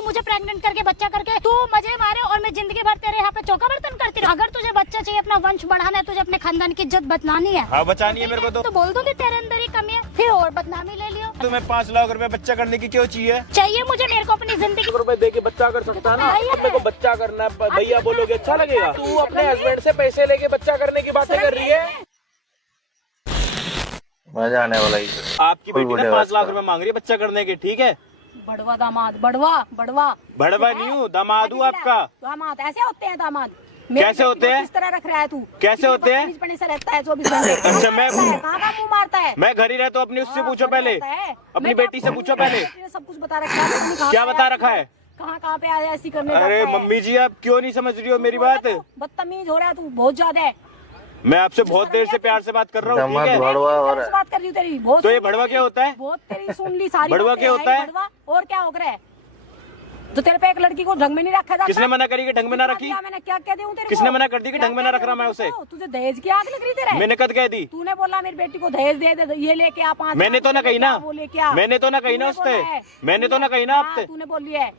तू मुझे प्रेग्नेंट करके बच्चा करके तू मजे मारे और मैं जिंदगी भर तेरे यहाँ पे चौका बर्तन करती रहूं। अगर तुझे बच्चा चाहिए, अपना वंश बढ़ाना है, तुझे अपने खानदान की इज्जत बदलानी है, हाँ बचानी है मेरे को तो बोल दूंगी तेरे अंदर ही कमी है, फिर और बदनामी ले लियो। तुम्हें 5 लाख रुपए बच्चा करने की क्यों चाहिए? चाहिए मुझे, मेरे को अपनी जिंदगी रुपए दे के बच्चा कर सकता है ना। मेरे को बच्चा करना है, भैया बोलोगे अच्छा लगेगा? तू अपने हस्बैंड से पैसे लेके बच्चा करने की बातें कर रही है। मजा आने वाला ही। आपकी बेटी ना 5 लाख रुपए मांग रही है बच्चा करने के, ठीक है? बड़वा दामाद, बड़वा बड़वा नहीं हूँ, दामाद हूँ आपका। दामाद ऐसे होते हैं दामाद? कैसे होते हैं? किस तरह रख रहा है तू? कैसे होते हैं? बचपन से रहता है 24 घंटे। अच्छा, मैं कहाँ का मुंह मारता है? मैं घर ही रहता हूँ, अपनी उससे पूछो पहले, अपनी बेटी से पूछो पहले। सब कुछ बता रखा है। क्या बता रखा है? कहाँ पे आया ऐसी करने? अरे मम्मी जी, आप क्यों नहीं समझ रही हो मेरी बात? बदतमीज हो रहा है तू बहुत ज्यादा है। मैं आपसे बहुत देर से प्यार से बात कर रहा हूँ, ठीक है? भड़वा हो रहा है। बात कर रही हूँ तेरी बहुत। तो ये भड़वा क्या होता है? बहुत तेरी सुन ली सारी। भड़वा क्या होता है? और क्या हो रहा है? तो तेरे पे एक लड़की को ढंग में नहीं रखा जाता? किसने मना करी कि ढंग में ना रखी? मैंने क्या कह दी हूँ तेरे को? किसने मना कर दी कि ढंग में ना रख रहा मैं उसे? तुझे दहेज की आग लग रही तेरे? मैंने कद कह दी? तूने बोला मेरी बेटी को दहेज दे दे, ये लेके आ 5। मैंने तो ना कही ना, वो लेके आ। मैंने तो ना कही ना उससे, मैंने तो ना कही ना आपसे। तूने बोली है,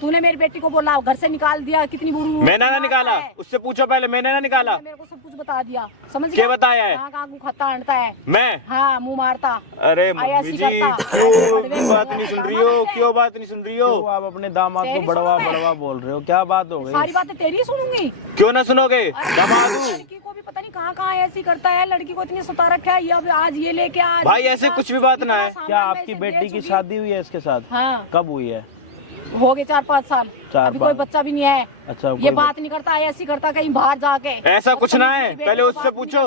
तूने मेरी बेटी को बोला घर से निकाल दिया, कितनी बुरी। मैंने ना निकाला, उससे पूछो पहले, मैंने ना निकाला। मेरे को सब कुछ बता दिया, समझ क्या बताया है? कहाँ खाता हंटता है मैं? हाँ, मुंह मारता। अरे मम्मी जी, क्यों बात नहीं सुन रही हो? क्यों बात नहीं सुन रही हो? आप अपने दामाद को बड़वा बड़वा बोल रहे हो, क्या बात हो गई? सारी बातें तेरी सुनूंगी। क्यों ना सुनोगे? दामाद हूँ। लड़की को भी पता नहीं कहाँ ऐसी करता है, लड़की को इतनी सता रखा है, ये अब आज ये लेके आ। भाई ऐसे कुछ भी बात ना है। क्या आपकी बेटी की शादी हुई है इसके साथ? हाँ, कब हुई है? हो गए 4-5 साल। अभी कोई बच्चा भी नहीं है। अच्छा, ये बात नहीं करता, ऐसी करता कहीं बाहर जाके। ऐसा कुछ ना है, पहले उससे पूछो।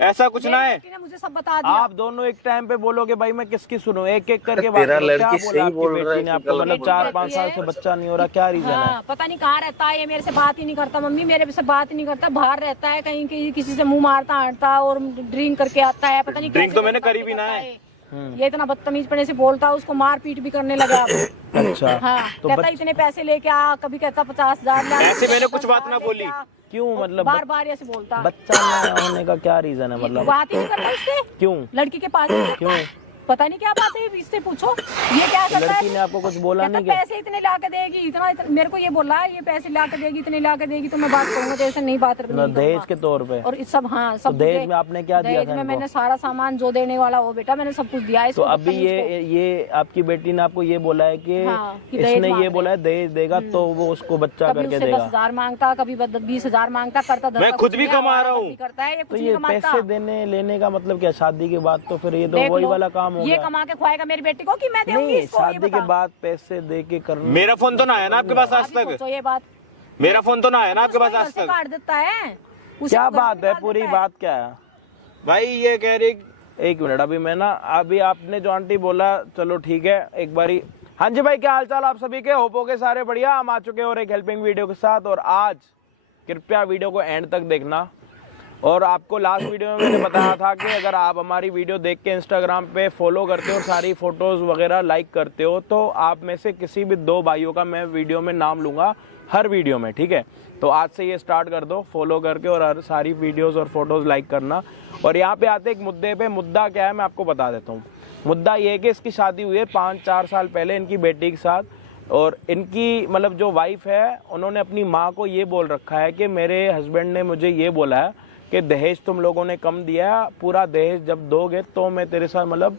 ऐसा कुछ ना है। मुझे सब बता दिया। आप दोनों एक टाइम पे बोलोगे भाई मैं किसकी सुनूं? एक एक करके बात तेरा करो। लड़की क्या बोला सही आपकी बोल रहा बेटी है ने? कि आपको मतलब गलत 4-5 साल से बच्चा नहीं हो रहा, क्या रीजन है? पता नहीं कहाँ रहता है, ये मेरे से बात ही नहीं करता। मम्मी मेरे से बात ही नहीं करता, बाहर रहता है कहीं किसी से मुंह मारता हटता और ड्रिंक करके आता है। पता नहीं ड्रिंक तो मैंने करी भी ना है। ये इतना बदतमीज पने से बोलता है, उसको मार पीट भी करने लगा। अच्छा, हाँ, तो कहता इतने पैसे लेके आ, कभी कहता 50,000। ऐसे मैंने कुछ बात ना बोली। क्यों? मतलब बार बार ऐसे बोलता। बच्चा ना होने का क्या रीजन है? मतलब बात ही नहीं करता उससे। क्यों? लड़की के पास क्यों? पता नहीं क्या बात है, इससे पूछो। ये क्या करता लड़की है? ने आपको कुछ बोला नहीं? पैसे इतने ला के देगी, इतना मेरे को ये बोला है, ये पैसे ला के देगी, इतने ला के देगी तो मैं बात करूंगा, जैसे नहीं बात करूंगा। दहेज के तौर पे? और सब, हाँ सब। दहेज में आपने क्या दिया था? दहेज में मैंने सारा सामान जो देने वाला वो बेटा मैंने सब कुछ दिया है। तो अभी ये आपकी बेटी ने आपको ये बोला है कि इसने ये बोला है दहेज देगा तो वो उसको बच्चा करके देगा। 10,000 मांगता, कभी 20,000 मांगता, करता। मैं खुद भी कमा रहा हूँ। करता है, तो ये पैसे देने लेने का मतलब क्या? शादी के बाद तो फिर ये तो वही वाला काम हो ये गया। कमा के खुआएगा मेरी बेटी को कि मैं दूंगी नहीं, इसको? शादी के बाद पैसे दे के करना। मेरा फोन तो ना है ना आपके पास आज तक? तो ये बात, मेरा फोन तो ना है ना आपके पास आज तक? काट देता है। क्या बात है? पूरी बात क्या है भाई? ये कह रही, एक मिनट, अभी मैं ना, अभी आपने जो आंटी बोला चलो ठीक है, एक बारी। हाँ जी भाई, क्या हाल चाल आप सभी के? होपो के सारे बढ़िया। हम आ चुके हैं और एक हेल्पिंग वीडियो के साथ। और आज कृपया वीडियो को एंड तक देखना। और आपको लास्ट वीडियो में मैंने बताया था कि अगर आप हमारी वीडियो देख के इंस्टाग्राम पे फॉलो करते हो और सारी फोटोज वगैरह लाइक करते हो तो आप में से किसी भी 2 भाइयों का मैं वीडियो में नाम लूंगा हर वीडियो में, ठीक है? तो आज से ये स्टार्ट कर दो फॉलो करके और हर सारी वीडियोस और फोटोज लाइक करना। और यहाँ पे आते एक मुद्दे पे। मुद्दा क्या है मैं आपको बता देता हूँ। मुद्दा ये है कि इसकी शादी हुई है 5-4 साल पहले इनकी बेटी के साथ। और इनकी मतलब जो वाइफ है उन्होंने अपनी माँ को ये बोल रखा है कि मेरे हस्बैंड ने मुझे ये बोला है कि दहेज तुम लोगों ने कम दिया, पूरा दहेज जब दोगे तो मैं तेरे साथ मतलब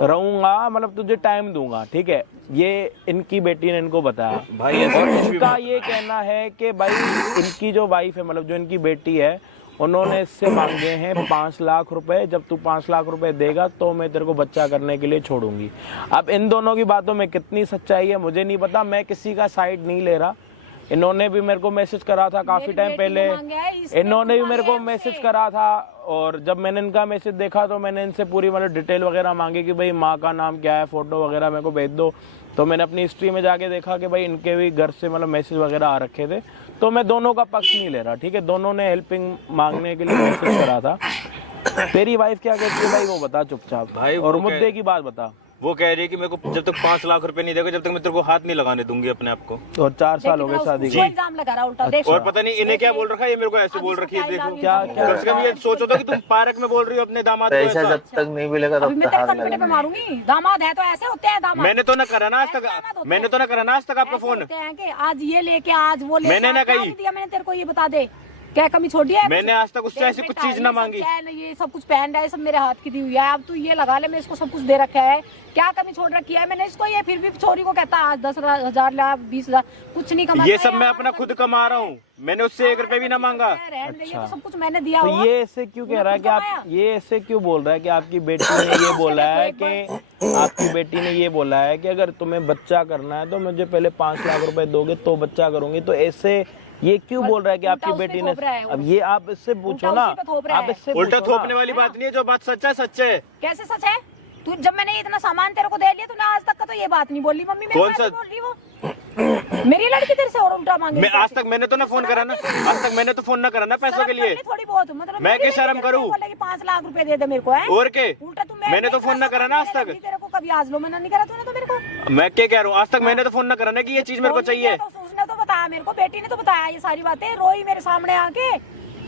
रहूंगा, मतलब तुझे टाइम दूंगा, ठीक है? ये इनकी बेटी ने इनको बताया भाई। और इनका ये कहना है कि भाई इनकी जो वाइफ है, मतलब जो इनकी बेटी है, उन्होंने इससे मांगे हैं 5 लाख रुपए। जब तू 5 लाख रुपए देगा तो मैं तेरे को बच्चा करने के लिए छोड़ूंगी। अब इन दोनों की बातों में कितनी सच्चाई है मुझे नहीं पता, मैं किसी का साइड नहीं ले रहा। इन्होंने भी मेरे को मैसेज करा था काफी टाइम पहले, इन्होंने भी मेरे को मैसेज करा था। और जब मैंने इनका मैसेज देखा तो मैंने इनसे पूरी मतलब डिटेल वगैरह मांगी कि भाई माँ का नाम क्या है, फोटो वगैरह मेरे को भेज दो। तो मैंने अपनी हिस्ट्री में जाके देखा कि भाई इनके भी घर से मतलब मैसेज वगैरह आ रखे थे। तो मैं दोनों का पक्ष नहीं ले रहा, ठीक है? दोनों ने हेल्पिंग मांगने के लिए मैसेज करा था। तेरी वाइफ क्या कहती है भाई वो बता चुपचाप भाई। और मुद्दे की बात बता। वो कह रही है कि मेरे को जब तक 5 लाख रुपए नहीं देगा जब तक मैं तेरे को हाथ नहीं लगाने दूंगी अपने आप को। और 4 साल हो गए शादी को को। इल्जाम लगा रहा उल्टा। देख और पता नहीं इन्हें क्या बोल रखा है, ये मेरे को ऐसे बोल रखी है। देखो क्या कम से कम ये सोचो तो कि तुम पार्क में बोल रही हो अपने दामाद को पैसा ऐसा। जब तक नहीं मिलेगा अभी तब मैं तक तेरे हाथ कन्वेटे पे लगेगा। मारूंगी। दामाद है तो ऐसे होते हैं दामाद। मैंने तो ना करा ना आज तक, मैंने तो ना करा ना आज तक आपका ऐसे फोन। होते हैं कि आज ये लेके आज वो लेके मैंने ना क्या कही। नहीं दिया मैंने तेरे को, ये बता दे क्या कमी छोड़ी है? मैंने आज तक उससे देख ऐसी कुछ बेटा, चीज ना ये सब मांगी। चैन, ये सब कुछ पहन रहा है, सब मेरे हाथ की दी हुई है। अब तू ये लगा ले, मैं इसको सब कुछ दे रखा है। क्या कमी छोड़ रखी है मैंने इसको? ये फिर भी छोरी को कहता आज 10,000 ला 20,000 कुछ नहीं कमा। ये सब मैं अपना खुद कमा रहा हूँ, मैंने उससे 1 रुपए भी ना मांगा। ये तो सब कुछ मैंने दिया तो हुआ। ये ऐसे क्यों कह रहा है कि आप, ये ऐसे क्यों बोल रहा है कि आपकी बेटी ने ये बोला है कि आपकी बेटी ने ये बोला है कि अगर तुम्हें बच्चा करना है तो मुझे पहले 5 लाख रुपए दोगे तो बच्चा करूंगी। तो ऐसे ये क्यों बोल रहा है कि आपकी बेटी ने? अब ये आप इससे पूछो ना, आप इससे उल्टा पूछो ना। थोपने वाली बात नहीं है, जो बात सच है सच है। कैसे सच है? तू जब मैंने इतना सामान तेरे को दे लिया तूने आज तक का तो ये बात नहीं बोली मम्मी मेरे कौन को सा? ऐसे बोल रही वो मेरी लड़की तेरे से और उल्टा मांगे। मैं आज तक मैंने तो ना फोन करा ना, आज तक मैंने तो फोन ना करा ना पैसों के लिए। थोड़ी बहुत मतलब मैं क्या शर्म करूं? 5 लाख रुपए दे दे मेरे को है। और के उल्टा तू मैंने तो फोन ना करा ना आज तक। तेरे को कभी आज लो मैंने नहीं करा तूने तो मेरे को। मैं क्या कह रहा हूँ, आज तक मैंने तो फोन ना करा ना कि ये चीज मेरे को चाहिए। तो उसने तो बताया मेरे को, बेटी ने तो बताया ये सारी बातें, रोई मेरे सामने आके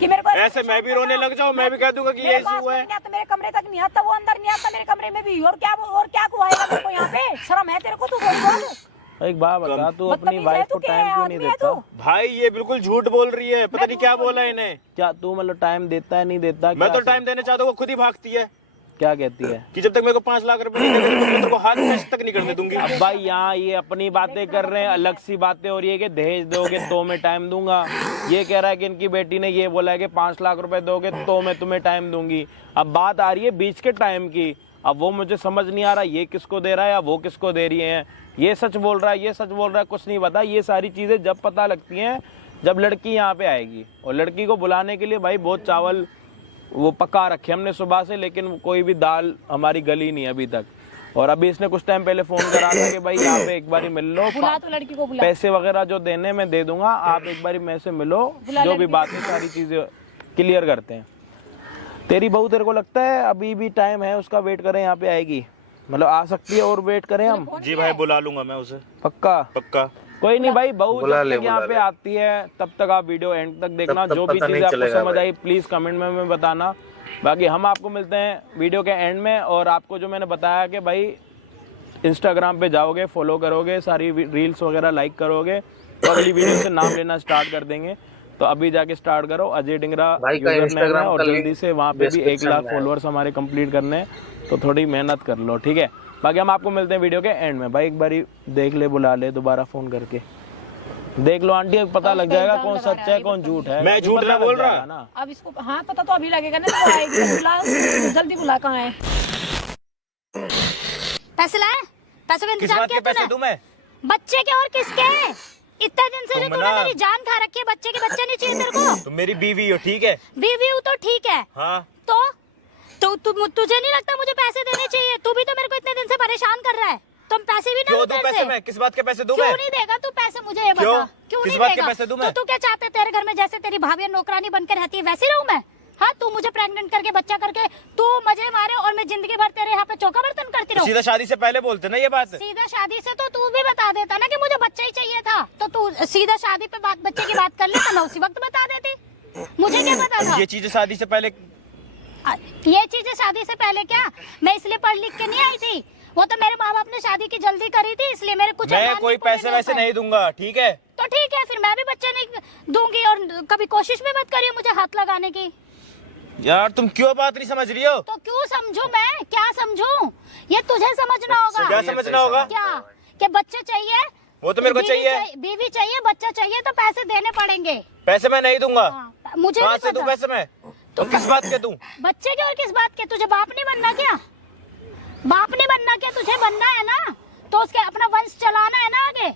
कि मेरे को ऐसे मैं भी रोने लग जाऊं, मैं भी कह दूंगा कि ये ऐसे हुआ है। मेरे कमरे तक नहीं आता, वो अंदर नहीं आता मेरे कमरे में भी। और क्या खुआएगा मेरे को यहाँ पे? शर्म है तेरे को? तू थोड़ी बोल। एक बात बता, तू अपनी बदतमीज है वाइफ तू, को क्या टाइम क्यों नहीं आदमी है देता? तू? भाई ये बिल्कुल झूठ बोल रही है, पता नहीं क्या बोला इन्हें। क्या तू मतलब टाइम देता है नहीं देता? मैं तो टाइम देने चाहता हूँ, वो खुद ही भागती है क्या कहती है कि जब तक मेरे को 5 लाख रुपए नहीं देगा तो मैं तेरे को हाथ टच तक नहीं करने दूंगी। अब भाई यहाँ ये अपनी बातें कर रहे हैं, अलग सी बातें हो रही है कि दहेज दोगे तो मैं टाइम दूंगा। ये कह रहा है कि इनकी बेटी ने ये बोला है कि 5 लाख रुपए दोगे तो मैं तुम्हें टाइम दूंगी। अब बात आ रही है बीच के टाइम की, अब वो मुझे समझ नहीं आ रहा ये किसको दे रहा है या वो किसको दे रही है। ये सच बोल रहा है, ये सच बोल रहा है, कुछ नहीं पता। ये सारी चीजें जब पता लगती हैं जब लड़की यहाँ पे आएगी। और लड़की को बुलाने के लिए भाई बहुत चावल वो पका रखे हमने सुबह से, लेकिन कोई भी दाल हमारी गली नहीं अभी तक। और अभी इसने कुछ टाइम पहले फोन करा था कि भाई यहाँ पे एक बारी मिल लो, बुला तो लड़की को बुला। पैसे वगैरह जो देने मैं दे दूंगा, आप एक बारी मेरे से मिलो, जो भी बातें सारी चीजें क्लियर करते हैं। तेरी बहू तेरे को लगता है अभी भी टाइम है उसका, वेट करें यहाँ पे आएगी? मतलब आ सकती है और वेट करें हम? जी भाई बुला लूंगा मैं उसे, पक्का? पक्का। कोई नहीं भाई, बहू बुला जब ले, तक यहाँ बुला पे ले। आती है तब तक आप वीडियो एंड तक देखना। तब जो भी पता चीजें नहीं आपको चलेगा समझ भाई। आई प्लीज कमेंट में बताना। बाकी हम आपको मिलते हैं वीडियो के एंड में। और आपको जो मैंने बताया कि भाई इंस्टाग्राम पे जाओगे, फॉलो करोगे, सारी रील्स वगैरह लाइक करोगे तो अगली वीडियो से नाम लेना स्टार्ट कर देंगे। तो अभी जाके स्टार्ट करो, अजय डिंगरा भाई का यूजर नेम है। इंस्टाग्राम और का जल्दी लिंक से वहाँ पे भी 1 डिस्क्रिप्शन लाख में है। फॉलोअर्स हमारे कंप्लीट करने हैं, तो थोड़ी मेहनत कर लो, ठीक है। बाकी हम आपको मिलते हैं वीडियो के एंड में। भाई एक बारी देख ले, बुला ले दोबारा फोन करके देख लो आंटी, पता लग जाएगा कौन सच है कौन झूठ है। मैं झूठ पता ना लग बोल जाएगा रहा। ना। अब इसको हाँ पता तो अभी लगेगा ना, तो आएगी तो बुला, जल्दी बुला। कहाँ है पैसे लाए? पैसों का किस इंतजाम बात किया के पैसे तूने? दूं मैं? बच्चे के और किसके? इतने दिन से जो तुम तूने ना- मेरी जान खा रखी है, बच्चे के बच्चे नहीं चाहिए तेरे को? तुम मेरी बीवी हो, ठीक है? बीवी हूँ तो ठीक है, हाँ तो तुझे नहीं लगता मुझे पैसे देने चाहिए? तू भी तो मेरे को इतने दिन से परेशान कर रहा है। तुम पैसे भी ना क्यों दो दूं तेरे पैसे से? मैं? किस बात के पैसे दूं क्यों मैं? नहीं देगा तू पैसे? मुझे ये क्यों? बता, क्यों किस नहीं बात के देगा? पैसे दूं मैं? तो तू क्या चाहते तेरे घर में जैसे तेरी भाभी नौकरानी बनकर रहती है वैसी रहूं मैं? हाँ, तू मुझे प्रेग्नेंट करके बच्चा करके तू मजे मारे और मैं जिंदगी भर तेरे यहाँ पे चौका बर्तन करती रहूं? सीधा शादी से पहले बोलते ना ये बात। सीधा शादी से तो तू भी बता देता ना कि मुझे बच्चा ही चाहिए था, तो तू सीधा शादी पे बात बच्चे की बात कर लेता, मैं उसी वक्त बता देती। मुझे क्या पता था? ये चीजें शादी से पहले ये चीजें शादी से पहले क्या? मैं इसलिए पढ़ लिख के नहीं आई थी, वो तो मेरे माँ बाप ने शादी की जल्दी करी थी, इसलिए मेरे कुछ मैं अरमान कोई नहीं पूरे पैसे कर वैसे पाए। नहीं दूंगा, ठीक है? तो ठीक है, फिर मैं भी बच्चे नहीं दूंगी और कभी कोशिश भी मत करिए मुझे हाथ लगाने की। यार तुम क्यों बात नहीं समझ रही हो? तो क्यों समझूं मैं? क्या समझूं? ये तुझे समझना होगा। क्या समझना होगा? क्या कि बच्चे चाहिए? वो तो मेरे को बीवी चाहिए। बीवी चाहिए, बच्चा चाहिए, तो पैसे देने पड़ेंगे। पैसे मैं नहीं दूंगा। हाँ, मुझे कहाँ नहीं से दूं पता। पैसे मैं? तुम किस बात के दूं? बच्चे के और किस बात के? तुझे बाप नहीं बनना क्या? बाप नहीं बनना क्या? तुझे बनना है ना, तो उसके अपना वंश चलाना है ना आगे।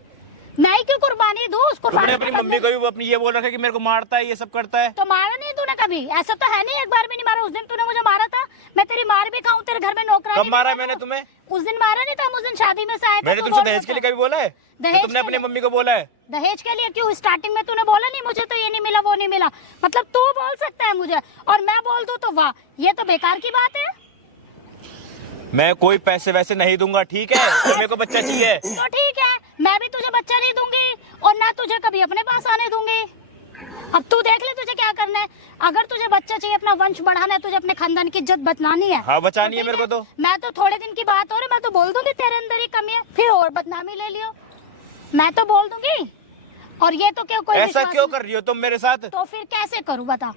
मैं ही क्यों कुर्बानी दूं? उस तुमने कुर्बानी अपनी के मम्मी बदले- को भी अपनी ये बोल रखा है कि मेरे को मारता है, ये सब करता है। तो मारा नहीं तूने कभी? ऐसा तो है नहीं, एक बार भी नहीं मारा। उस दिन तूने मुझे मारा था, मैं तेरी मार भी खाऊं, तेरे घर में नौकरानी कब भी मारा है करूं। मैंने तुम्हें? उस दिन मारा नहीं था, हम उस दिन शादी में से आए थे। मैंने तू तुमसे बोल दहेज के लिए सकता है। कभी बोला है? दहेज तो तुमने के अपनी लिए? मम्मी को बोला है? दहेज के लिए क्यों? स्टार्टिंग में तूने बोला नहीं मुझे तो ये नहीं मिला वो नहीं मिला, मतलब तू बोल सकता है मुझे और मैं बोल दूं तो वाह, ये तो बेकार की बात है। मैं कोई पैसे वैसे नहीं दूंगा, ठीक है? तो मेरे को बच्चा चाहिए। तो ठीक है, मैं भी तुझे बच्चा नहीं दूंगी और ना तुझे कभी अपने पास आने दूंगी। अब तू देख ले तुझे क्या करना है। अगर तुझे बच्चा चाहिए, अपना वंश बढ़ाना है, तुझे अपने खानदान की इज्जत बचानी है। हाँ, बचानी है ठीक मेरे को तो। मैं तो थोड़े दिन की बात हो रही, मैं तो बोल दूंगी तेरे अंदर ही कमी है, फिर और बदनामी ले लियो। मैं तो बोल दूंगी। और ये तो क्यों कोई ऐसा विश्वास क्यों नहीं- कर रही हो तुम मेरे साथ? तो फिर कैसे करूं बता,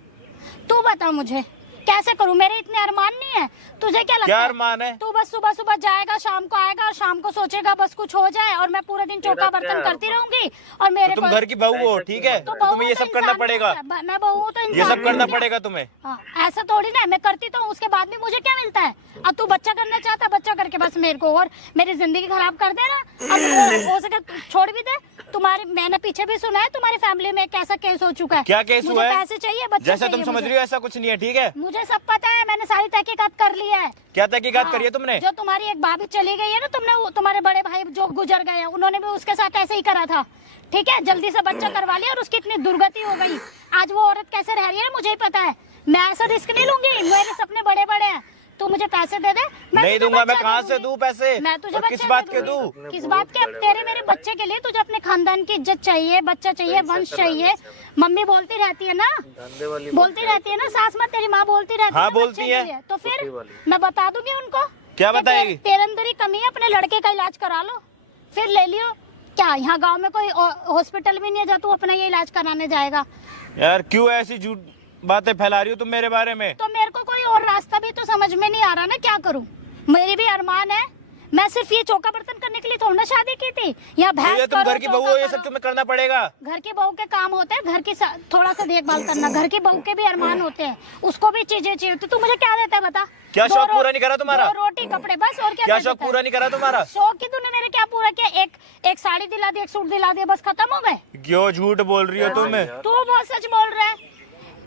तू बता मुझे कैसे करूं? मेरे इतने अरमान नहीं है। तुझे क्या लगता क्या है? अरमान है? तू बस सुबह सुबह जाएगा, शाम को आएगा और शाम को सोचेगा बस कुछ हो जाए और मैं पूरे दिन चौका बर्तन करती रहूंगी और मेरे तो तुम को घर की बहू हो, ठीक है? तो तो तुम्हें ये तो सब करना इंसान पड़ेगा। नहीं है। मैं बहू हूं तो ये इंसान सब करना नहीं है। पड़ेगा तुम्हें। हाँ, ऐसा थोड़ी ना है, मैं करती तो हूँ, उसके बाद भी मुझे क्या मिलता है? अब तू बच्चा करना चाहता, बच्चा करके बस मेरे को और मेरी जिंदगी खराब कर दे रहा। अब हो सके तो छोड़ भी दे। तुम्हारे मैंने पीछे भी सुना है तुम्हारी फैमिली में एक ऐसा केस हो चुका है। क्या केस मुझे हुआ है? पैसे चाहिए, बच्चा जैसा तुम चाहिए समझ मुझे। रही हो ऐसा कुछ नहीं है, ठीक है? मुझे सब पता है, मैंने सारी तहकीकात कर ली है। क्या तहकीकात हाँ, करी है तुमने? जो तुम्हारी एक भाभी चली गई है ना, तुमने तुम्हारे बड़े भाई जो गुजर गए हैं, उन्होंने भी उसके साथ ऐसे ही करा था। ठीक है, जल्दी से बच्चा करवा लिया और उसकी इतनी दुर्गति हो गई। आज वो औरत कैसे रह रही है मुझे ही पता है। मैं ऐसा रिस्क नहीं लूंगी, मेरे सपने बड़े बड़े हैं। तू मुझे पैसे दे दे, मैं नहीं तुझे दूंगा। मैं बच्चा कहाँ दे से दूंगी। दूं पैसे? मैं तुझे और किस बच्चा बात दे के दूंगी। दूं? किस बात के? तेरे मेरे बच्चे के लिए तुझे अपने खानदान की इज्जत चाहिए, बच्चा चाहिए, वंश चाहिए। मम्मी बोलती रहती है ना, बोलती रहती है ना, सास माँ तेरी माँ बोलती रहती हाँ, है ना बोलती बच्चे के है। लिए। तो फिर मैं बता दूंगी उनको। क्या कि बताएगी? तेरे अंदर ही कमी है, अपने लड़के का इलाज करा लो, फिर ले लियो। क्या यहाँ गांव में कोई हॉस्पिटल भी नहीं है जहाँ तू अपना ये इलाज कराने जाएगा? यार क्यों ऐसी झूठ बातें फैला रही हो तुम मेरे बारे में? तो मेरे को कोई और रास्ता भी तो समझ में नहीं आ रहा ना, क्या करूँ? मेरी भी अरमान है। मैं सिर्फ ये चौका बर्तन करने के लिए थोड़ा ना शादी की थी। यहाँ भैंस ये तुम करो, घर की बहू हो, चौका ये सब करो। तुम्हें करना पड़ेगा। घर की बहू के काम होते हैं, घर की थोड़ा सा देखभाल करना। घर की बहू के भी अरमान होते हैं, उसको भी चीजें चाहिए होती। तू मुझे क्या देता है बता? क्या दो शौक रो- पूरा नहीं करा तुम्हारा? 2 रोटी कपड़े बस, और क्या क्या दे शौक देता है? पूरा नहीं करा तुम्हारा? शौक ही तूने मेरे क्या पूरा किया? एक साड़ी दिला दी, एक सूट दिला दिया, बस खत्म हो गए। क्यों झूठ बोल रही हो तुम? तू बहुत सच बोल रहा है।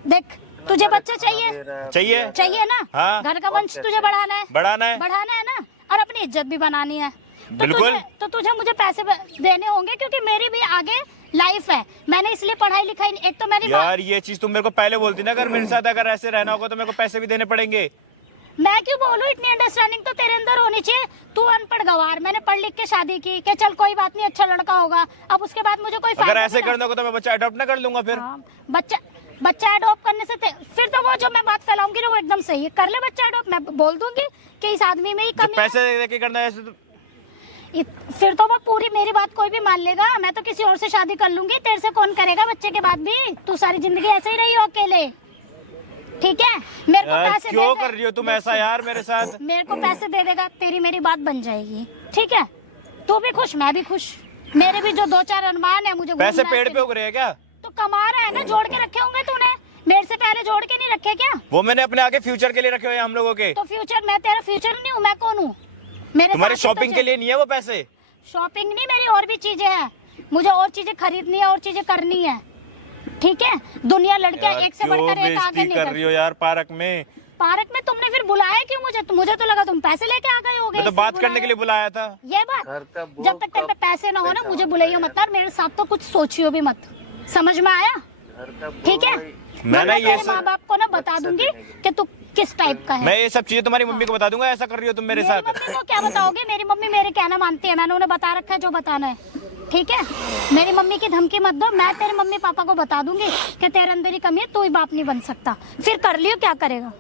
देख, तुझे बच्चा चाहिए, चाहिए? चाहिए ना? हाँ। घर का वंश तुझे बढ़ाना है, बढ़ाना है। बढ़ाना है ना, और अपनी इज्जत भी बनानी है। बिल्कुल। तो तुझे मुझे पैसे देने होंगे, क्योंकि मेरी भी आगे लाइफ है। मैंने इसलिए पढ़ाई लिखाई, एक तो मेरी यार ये चीज तुम मेरे को पहले बोलती ना, अगर मेरे साथ अगर ऐसे रहना होगा तो मेरे को पैसे भी देने पड़ेंगे। मैं क्यों बोलूं? इतनी अंडरस्टैंडिंग तो तेरे अंदर होनी चाहिए। तू अनपढ़ गवार, मैंने पढ़ लिख के शादी की कि चल कोई बात नहीं, अच्छा लड़का होगा। अब उसके बाद मुझे कोई अगर फायदा ऐसे नहीं ना। करना होगा तो मैं बच्चा अडॉप्ट ना कर लूंगा फिर। हाँ, बच्चा अडॉप्ट करने से फिर तो वो जो मैं बात फैलाऊंगी ना, वो एकदम सही है। कर ले बच्चा अडॉप्ट, मैं बोल दूंगी कि इस आदमी में ही जब कमी है। पैसे दे के करना है ऐसे तो फिर तो वो पूरी मेरी बात कोई भी मान लेगा। मैं तो किसी और से शादी कर लूंगी, तेरे से कौन करेगा बच्चे के बाद भी? तू सारी जिंदगी ऐसे ही रही हो अकेले, ठीक है? मेरे को यार पैसे क्यों दे कर रही हो तुम ऐसा यार मेरे साथ? मेरे को पैसे दे देगा, तेरी मेरी बात बन जाएगी, ठीक है? तू भी खुश, मैं भी खुश। मेरे भी जो 2-4 अरमान है, मुझे पैसे घूमना है, पेड़ पे उग रहे हैं क्या? तो कमा रहा है ना, जोड़ के रखे होंगे तूने। मेरे से पहले जोड़ के नहीं रखे क्या? वो मैंने अपने आगे फ्यूचर के लिए रखे हुए हैं हम लोगों के। तो फ्यूचर, मैं तेरा फ्यूचर नहीं हूँ, मैं कौन हूँ? मेरे तुम्हारी साथ ही तो शॉपिंग के लिए नहीं है वो पैसे? शॉपिंग नहीं, मेरी और भी चीजें हैं। मुझे और चीजें खरीदनी है, और चीजें करनी है, ठीक है? दुनिया लड़कियां यार एक से क्यों बढ़कर एक आगे बेइज्जती कर रही हो यार पार्क में? पार्क में तुमने फिर बुलाया क्यों मुझे? मुझे तो लगा तुम पैसे लेके आ गए होगे, मैं तो इसलिए बात करने के लिए बुलाया था। ये बात, जब तक तेरे पे पैसे ना हो ना, मुझे बुलाइयो मत, और मेरे साथ तो कुछ सोचियो भी मत। समझ में आया? ठीक है? मैंने मैं ये तेरे माँ बाप को ना बता दूंगी कि तू किस टाइप का है। मैं ये सब चीजें तुम्हारी मम्मी को बता दूंगा ऐसा कर रही हो तुम मेरे मेरी साथ। मम्मी को क्या बताओगे? मेरी मम्मी मेरे कहना मानती है, मैंने उन्हें बता रखा है जो बताना है, ठीक है? मेरी मम्मी की धमकी मत दो। मैं तेरे मम्मी पापा को बता दूंगी कि तेरे अंदर ही कमी है, तू ही बाप नहीं बन सकता। फिर कर लियो, क्या करेगा?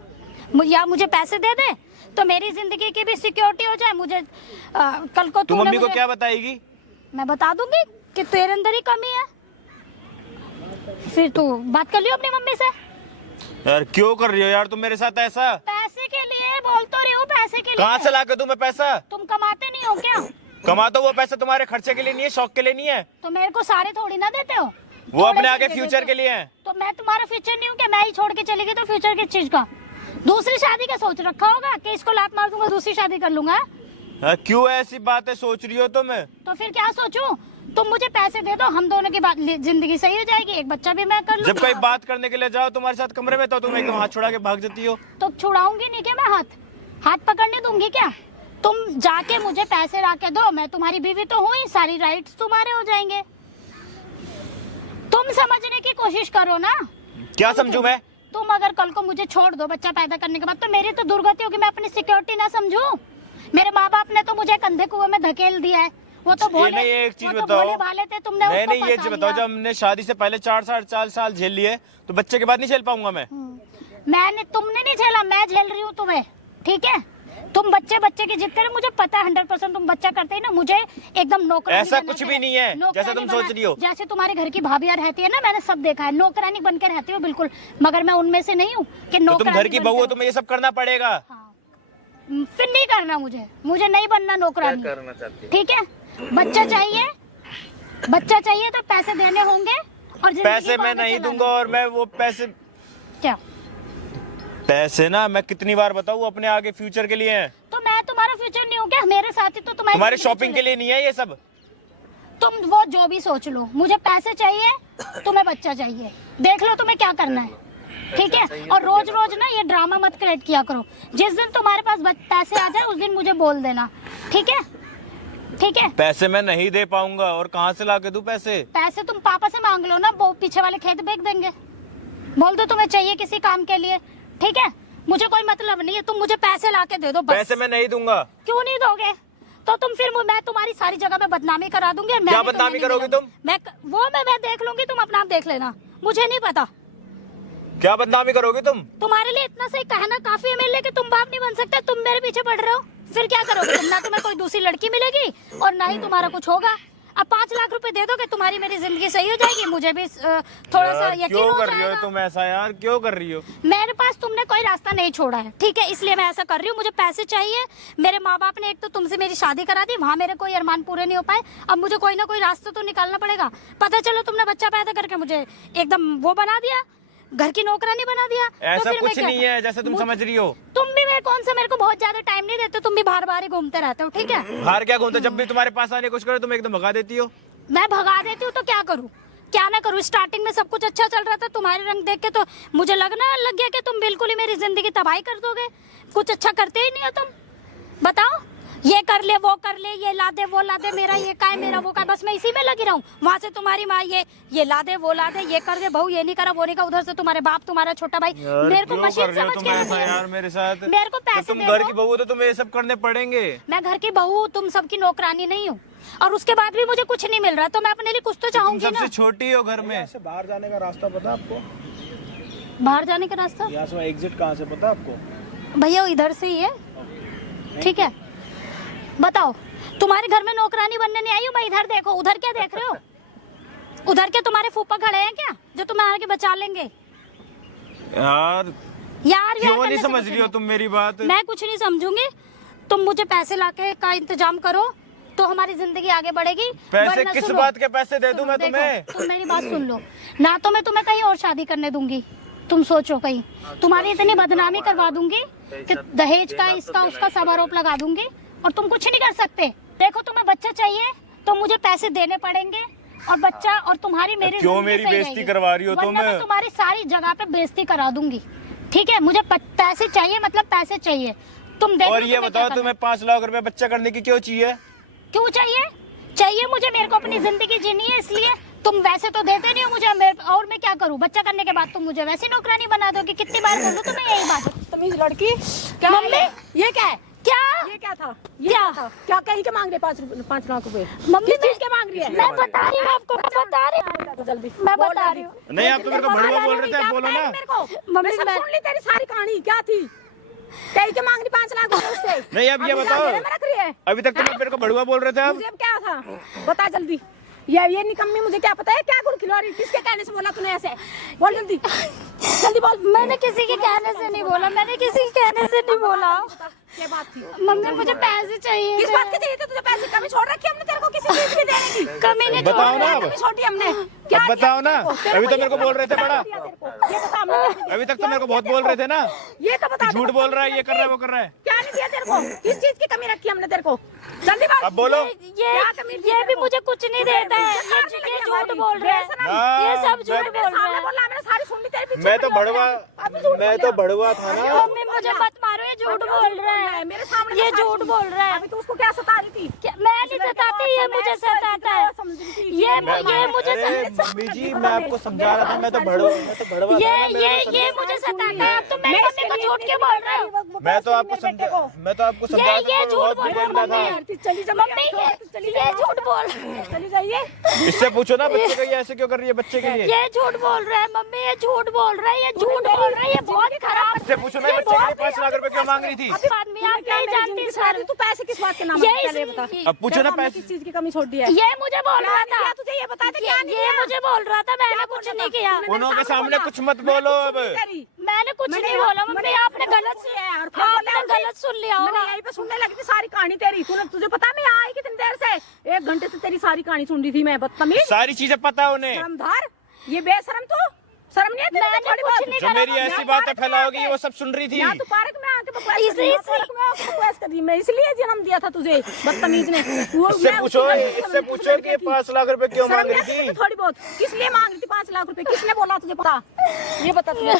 या मुझे पैसे दे दे तो मेरी जिंदगी की भी सिक्योरिटी हो जाए। मुझे कल को तू तूने मम्मी को मुझे- क्या बताएगी? मैं बता दूंगी कि तेरे अंदर ही कमी है। फिर तू बात कर लियो अपनी मम्मी से। यार क्यों कर रही हो यार तुम मेरे साथ ऐसा? पैसे के लिए बोल तो रही हूँ, पैसे के लिए। कहाँ से ला के दूं मैं पैसा? तुम कमाते नहीं हो क्या? कमा तो वो पैसा तुम्हारे खर्चे के लिए नहीं है, शौक के लिए नहीं है। तो मेरे को सारे थोड़ी ना देते हो, वो थोड़े अपने से आगे दे फ्यूचर देते हो। के लिए है। तो मैं तुम्हारा फ्यूचर नहीं हूँ क्या? मैं ही छोड़ के चली गई तो फ्यूचर किस चीज का? दूसरी शादी का सोच रखा होगा कि इसको लात मार दूंगा, दूसरी शादी कर लूंगा। यार क्यों ऐसी बातें सोच रही हो तुम? तो फिर क्या सोचूं? तुम मुझे पैसे दे दो, हम दोनों की बात जिंदगी सही हो जाएगी, एक बच्चा भी मैं कर लूंगा। जब कोई बात करने के लिए जाओ तुम्हारे साथ कमरे में तो तुम एकदम हाथ छुड़ा के भाग जाती हो। तो छुड़ाऊंगी नहीं क्या मैं? हाथ पकड़ने दूंगी क्या? तुम जाके मुझे पैसे ला के दो, मैं तुम्हारी बीवी तो हूँ ही, सारी राइट्स तुम्हारे हो जाएंगे। तुम समझने की कोशिश करो ना। क्या समझूं मैं? तुम अगर कल को मुझे छोड़ दो बच्चा पैदा करने के बाद, तो मेरी तो दुर्गति होगी। मैं अपनी सिक्योरिटी ना समझूं? मेरे माँ बाप ने तो मुझे कंधे कुएं में धकेल दिया है। वो तो भोले, नहीं, एक चीज वो तो बताओ। भोले भाले थे, तुमने नहीं उसको नहीं, ये फंसा चीज बताओ, लिया। जब हमने शादी से पहले 4 साल झेल लिए तो बच्चे के बाद नहीं झेल पाऊंगा मैं? तुमने नहीं झेला, मैं झेल रही हूँ तुम्हें, ठीक है? तुम बच्चे की जिद करे, मुझे पता है 100% तुम बच्चा करते ही ना, मुझे एकदम नौकरानी ऐसा बना कुछ के- भी नहीं है, नौकरानी जैसा तुम बना- सोच रही हो। जैसे तुम्हारे घर की भाभियां रहती है ना, मैंने सब देखा है, नौकरानी बनकर रहती हो बिल्कुल, मगर मैं उनमें से नहीं हूँ कि तो तुम नौकरानी घर की बहू हो, बनकर- तुम्हें ये सब करना पड़ेगा। हाँ। फिर नहीं करना, मुझे नहीं बनना नौकरानी, करना चाहती ठीक है? बच्चा चाहिए तो पैसे देने होंगे, और जिंदगी पैसे को मैं आगे नहीं चलाना। दूंगा, और मैं वो पैसे क्या ना मैं कितनी बार बताऊं, अपने आगे फ्यूचर के लिए हैं। तो मैं तुम्हारा फ्यूचर नहीं हूँ क्या? मेरे साथ ही तो तुम्हारे जिंदगी शॉपिंग के चले। लिए नहीं है ये सब। तुम वो जो भी सोच लो, मुझे पैसे चाहिए, तुम्हें बच्चा चाहिए, देख लो तुम्हें क्या करना है, ठीक है? और रोज रोज ना ये ड्रामा मत क्रिएट किया करो। जिस दिन तुम्हारे पास पैसे आ जाए उस दिन मुझे बोल देना, ठीक है? ठीक है? पैसे मैं नहीं दे पाऊंगा, और कहाँ से ला के दूं पैसे? पैसे तुम पापा से मांग लो ना, वो पीछे वाले खेत बेच देंगे। बोल दो तुम्हें चाहिए किसी काम के लिए, ठीक है? मुझे कोई मतलब नहीं है, तुम मुझे पैसे ला के दे दो बस। पैसे मैं नहीं दूंगा। क्यों नहीं दोगे? तो तुम फिर मैं तुम्हारी सारी जगह पे बदनामी करा दूंगी। और मैं क्या भी तुम्हें बदनामी नहीं करोगी मिलूंगी। तुम? मैं देख लूंगी, तुम अपना आप देख लेना, मुझे नहीं पता। क्या बदनामी करोगी तुम? तुम्हारे लिए इतना सही कहना काफी है मेरे लिए कि तुम बाप नहीं बन सकते, तुम मेरे पीछे पड़ रहे हो। फिर क्या करोगे तुम? ना तुम्हें कोई दूसरी लड़की मिलेगी और ना ही तुम्हारा कुछ होगा। अब 5 लाख रुपए दे दोगे, तुम्हारी मेरी जिंदगी सही हो जाएगी, मुझे भी थोड़ा सा यकीन क्यों हो कर रही हो जाएगा। तुम ऐसा यार, क्यों कर रही हो? मेरे पास तुमने कोई रास्ता नहीं छोड़ा है, ठीक है? इसलिए मैं ऐसा कर रही हूँ। मुझे पैसे चाहिए। मेरे माँ बाप ने एक तो तुमसे मेरी शादी करा दी, वहाँ मेरे कोई अरमान पूरे नहीं हो पाए। अब मुझे कोई ना कोई रास्ता तो निकालना पड़ेगा। पता चलो तुमने बच्चा पैदा करके मुझे एकदम वो बना दिया, घर की नौकरानी बना दिया। तो ऐसा फिर मैं कुछ क्या नहीं है जैसे तुम समझ रही हो। तुम भी मेरे को बहुत ज्यादा टाइम नहीं देते, तुम भी बाहर बाहर ही घूमते रहते हो, ठीक है? बाहर क्या घूमते, जब भी तुम्हारे पास आने की कोशिश करो तुम एकदम भगा देती हो। मैं भगा देती हूँ तो क्या करूँ, क्या ना करूँ? स्टार्टिंग में सब कुछ अच्छा चल रहा था, तुम्हारे रंग देख के तो मुझे लगना लग गया कि तुम बिल्कुल ही मेरी जिंदगी तबाही कर दोगे। कुछ अच्छा करते ही नहीं हो तुम। बताओ, ये कर ले, वो कर ले, ये ला दे, वो ला दे, मेरा ये का है, मेरा वो का है, बस मैं इसी में लगी रहूं। वहाँ से तुम्हारी माँ ये ला दे, वो ला दे, ये कर दे, बहू ये नहीं करा, वो नहीं करा। उधर से तुम्हारे बाप, तुम्हारा छोटा भाई मेरे को मशीन समझ तुम के ऐसा रख दिया। यार मेरे साथ? मेरे को तो पैसे तुम दे घर दो। की बहू हो तो तुम्हें ये सब करने पड़ेंगे। मैं घर की बहू हूँ, तुम सबकी नौकरानी नहीं हूँ, और उसके बाद भी मुझे कुछ नहीं मिल रहा, तो मैं अपने लिए कुछ तो तुम चाहूंगी सबसे ना। छोटी हो घर में। से बाहर जाने का रास्ता पता आपको? बाहर जाने का रास्ता यहाँ से एग्जिट कहाँ से पता आपको? भैया इधर से ही है, ठीक है? बताओ, तुम्हारे घर में नौकरानी बनने नहीं आई हूँ मैं। इधर देखो, उधर क्या देख रहे हो? उधर के तुम्हारे फूफा खड़े हैं क्या जो तुम्हें आके बचा लेंगे? यार यार क्यों करने नहीं से समझ कुछ रही हो तुम मेरी बात? मैं कुछ नहीं समझूंगी। तुम मुझे पैसे लाके का इंतजाम करो तो हमारी जिंदगी आगे बढ़ेगी। पैसे वरना किस सुनो, बात के पैसे दे दूं मैं देखो, तुम्हें? तुम मेरी बात सुन लो ना, तो मैं तुम्हें कहीं और शादी करने दूंगी। तुम सोचो कहीं तुम्हारी इतनी बदनामी करवा दूंगी कि दहेज का इसका उसका सब आरोप लगा दूंगी, और तुम कुछ नहीं कर सकते। देखो, तुम्हें बच्चा चाहिए तो मुझे पैसे देने पड़ेंगे, और बच्चा और तुम्हारी मेरी क्यों जिंदगी मेरी सही बेइज्जती रहेगी। करवा रही हो तुम? वरना मैं तुम्हारी सारी जगह पे बेइज्जती करा दूंगी, ठीक है? मुझे पैसे चाहिए, मतलब पैसे चाहिए। तुम देखो और ये तुम्हें बताओ क्या तुम्हें 5 लाख रुपए बच्चा करने की क्यों चाहिए? क्यों चाहिए मुझे? मेरे को अपनी जिंदगी जीनी है, इसलिए। तुम वैसे तो देते नहीं हो मुझे, और मैं क्या करूं? बच्चा करने के बाद तुम मुझे वैसी नौकरानी बना दोगे। कितनी बार बोलूं तुम्हें यही बात? तमीज लड़की क्या है मम्मी, ये क्या है? क्या ये क्या था? ये क्या? था? क्या कहीं के मांग रहे 5 लाख रुपए? मम्मी, किस चीज के मांग रही है? मैं बता रही हूँ आपको, मैं बता रही हूँ, जल्दी मैं बोल बता जल्दी। रही हूँ। नहीं, आप तो मेरे को भड़ुआ बोल रहे थे, आप बोलो ना। मम्मी, मैं सब मैं- सुन ली तेरी सारी कहानी क्या थी। कहीं के मांग रही 5 लाख रुपए उससे। नहीं, अब ये अभी बताओ। मेरे में रख रही है। अभी तक तुम मेरे को भड़ुआ बोल रहे थे, अब मुझे अब क्या था बता जल्दी। ये निकम्मी, मुझे क्या पता है क्या गुड़ खिला रही? किसके कहने से बोला तूने ऐसे? बोल जल्दी जल्दी बोल। मैंने किसी के कहने से नहीं बोला, मैंने किसी के कहने से नहीं बोला। क्या बात थी? मम्मी, मुझे पैसे चाहिए। किस बात के चाहिए थे तुझे पैसे? कमी छोड़ रखी हमने तेरे को किसी चीज की देने की? कमी नहीं बताओ छोड़ ना रहा। अब। कमी छोड़ी हमने क्या? अब बताओ ना। तेरे अभी को तो ये मेरे को बोल रहे थे बड़ा। ये बता हमने। अभी तक तो मेरे को बहुत बोल रहे थे ना, ये तो बता। झूठ बोल रहा है, ये कर रहा है, वो कर रहा है। क्या नहीं दिया तेरे को? किस चीज की कमी रखी हमने तेरे को? जल्दी बात। अब बोलो। क्या कमी थी ये तेरे भी को? मुझे कुछ नहीं देता है। ये झूठ बोल रहे हैं, ये सब झूठ बोल रहे हैं। बोला मैंने सारी सुन ली तेरे पीछे मैं तो पड़ी हो भड़ुआ गया। अभी झूठ मैं बोल तो रहा। भड़ुआ था ना। मम्मी, मुझे मत मारो, ये झूठ बोल रहे हैं। है, मेरे सामने ये झूठ बोल रहा है। अभी तू उसको क्या सता रही थी? मैं नहीं सताती, ये मुझे सताता है। ये मुझे मम्मी जी मैं आपको समझा रहा था, मैं तो भड़वा ये मुझे सताता है। अब तुम मेरी मम्मी को झूठ क्यों बोल रहे हो? मैं तो आपको समझा ये झूठ बोल रहा है मम्मी। चली जा मम्मी ये झूठ बोल, चली जाइए। इससे पूछो ना बच्चे का ये ऐसे क्यों कर रही है बच्चे के लिए। ये झूठ बोल रहा है मम्मी, ये झूठ बोल रहा है, ये झूठ बोल रहा है, ये बहुत खराब। इससे पूछो ना बच्चे के लिए 5 लाख रुपए क्यों मांग रही थी। आदमी आप नहीं जानती सर। तू पैसे किस बात के नाम ये पहले बता। अब पूछो ना पैसे किस चीज की कमी छोड़ दी है? ये मुझे बोल रहा था, तुझे ये बता दे क्या नहीं ये मुझे बोल रहा था, मैंने कुछ नहीं किया। उन्होंने सामने कुछ मत बोलो अब। मैंने कुछ नहीं बोला मम्मी, आपने गलत सुन लिया होगा। यहीं पे सुनने लगी थी सारी कहानी तेरी। तुझे पता मैं आई कितनी देर से? 1 घंटे से तेरी सारी कहानी सुन रही थी मैं। बदतमीज, सारी चीजें पता है उन्हें। शर्मदार, ये बेशरम तू। शर्म नहीं है तेरे को थोड़ी बहुत? जो मेरी ऐसी बातें फैलाओगी वो सब सुन रही थी। यहाँ तू पार्क में आके बकवास कर रही। मैं इसलिए जन्म दिया था तुझे, बदतमीज ने। इससे पूछो कि 5 लाख रुपए क्यों मांग रही थी। थोड़ी बहुत किस लिए मांग रही थी 5 लाख रुपए? किसने बोला तुझे? पता ये बता तुझे,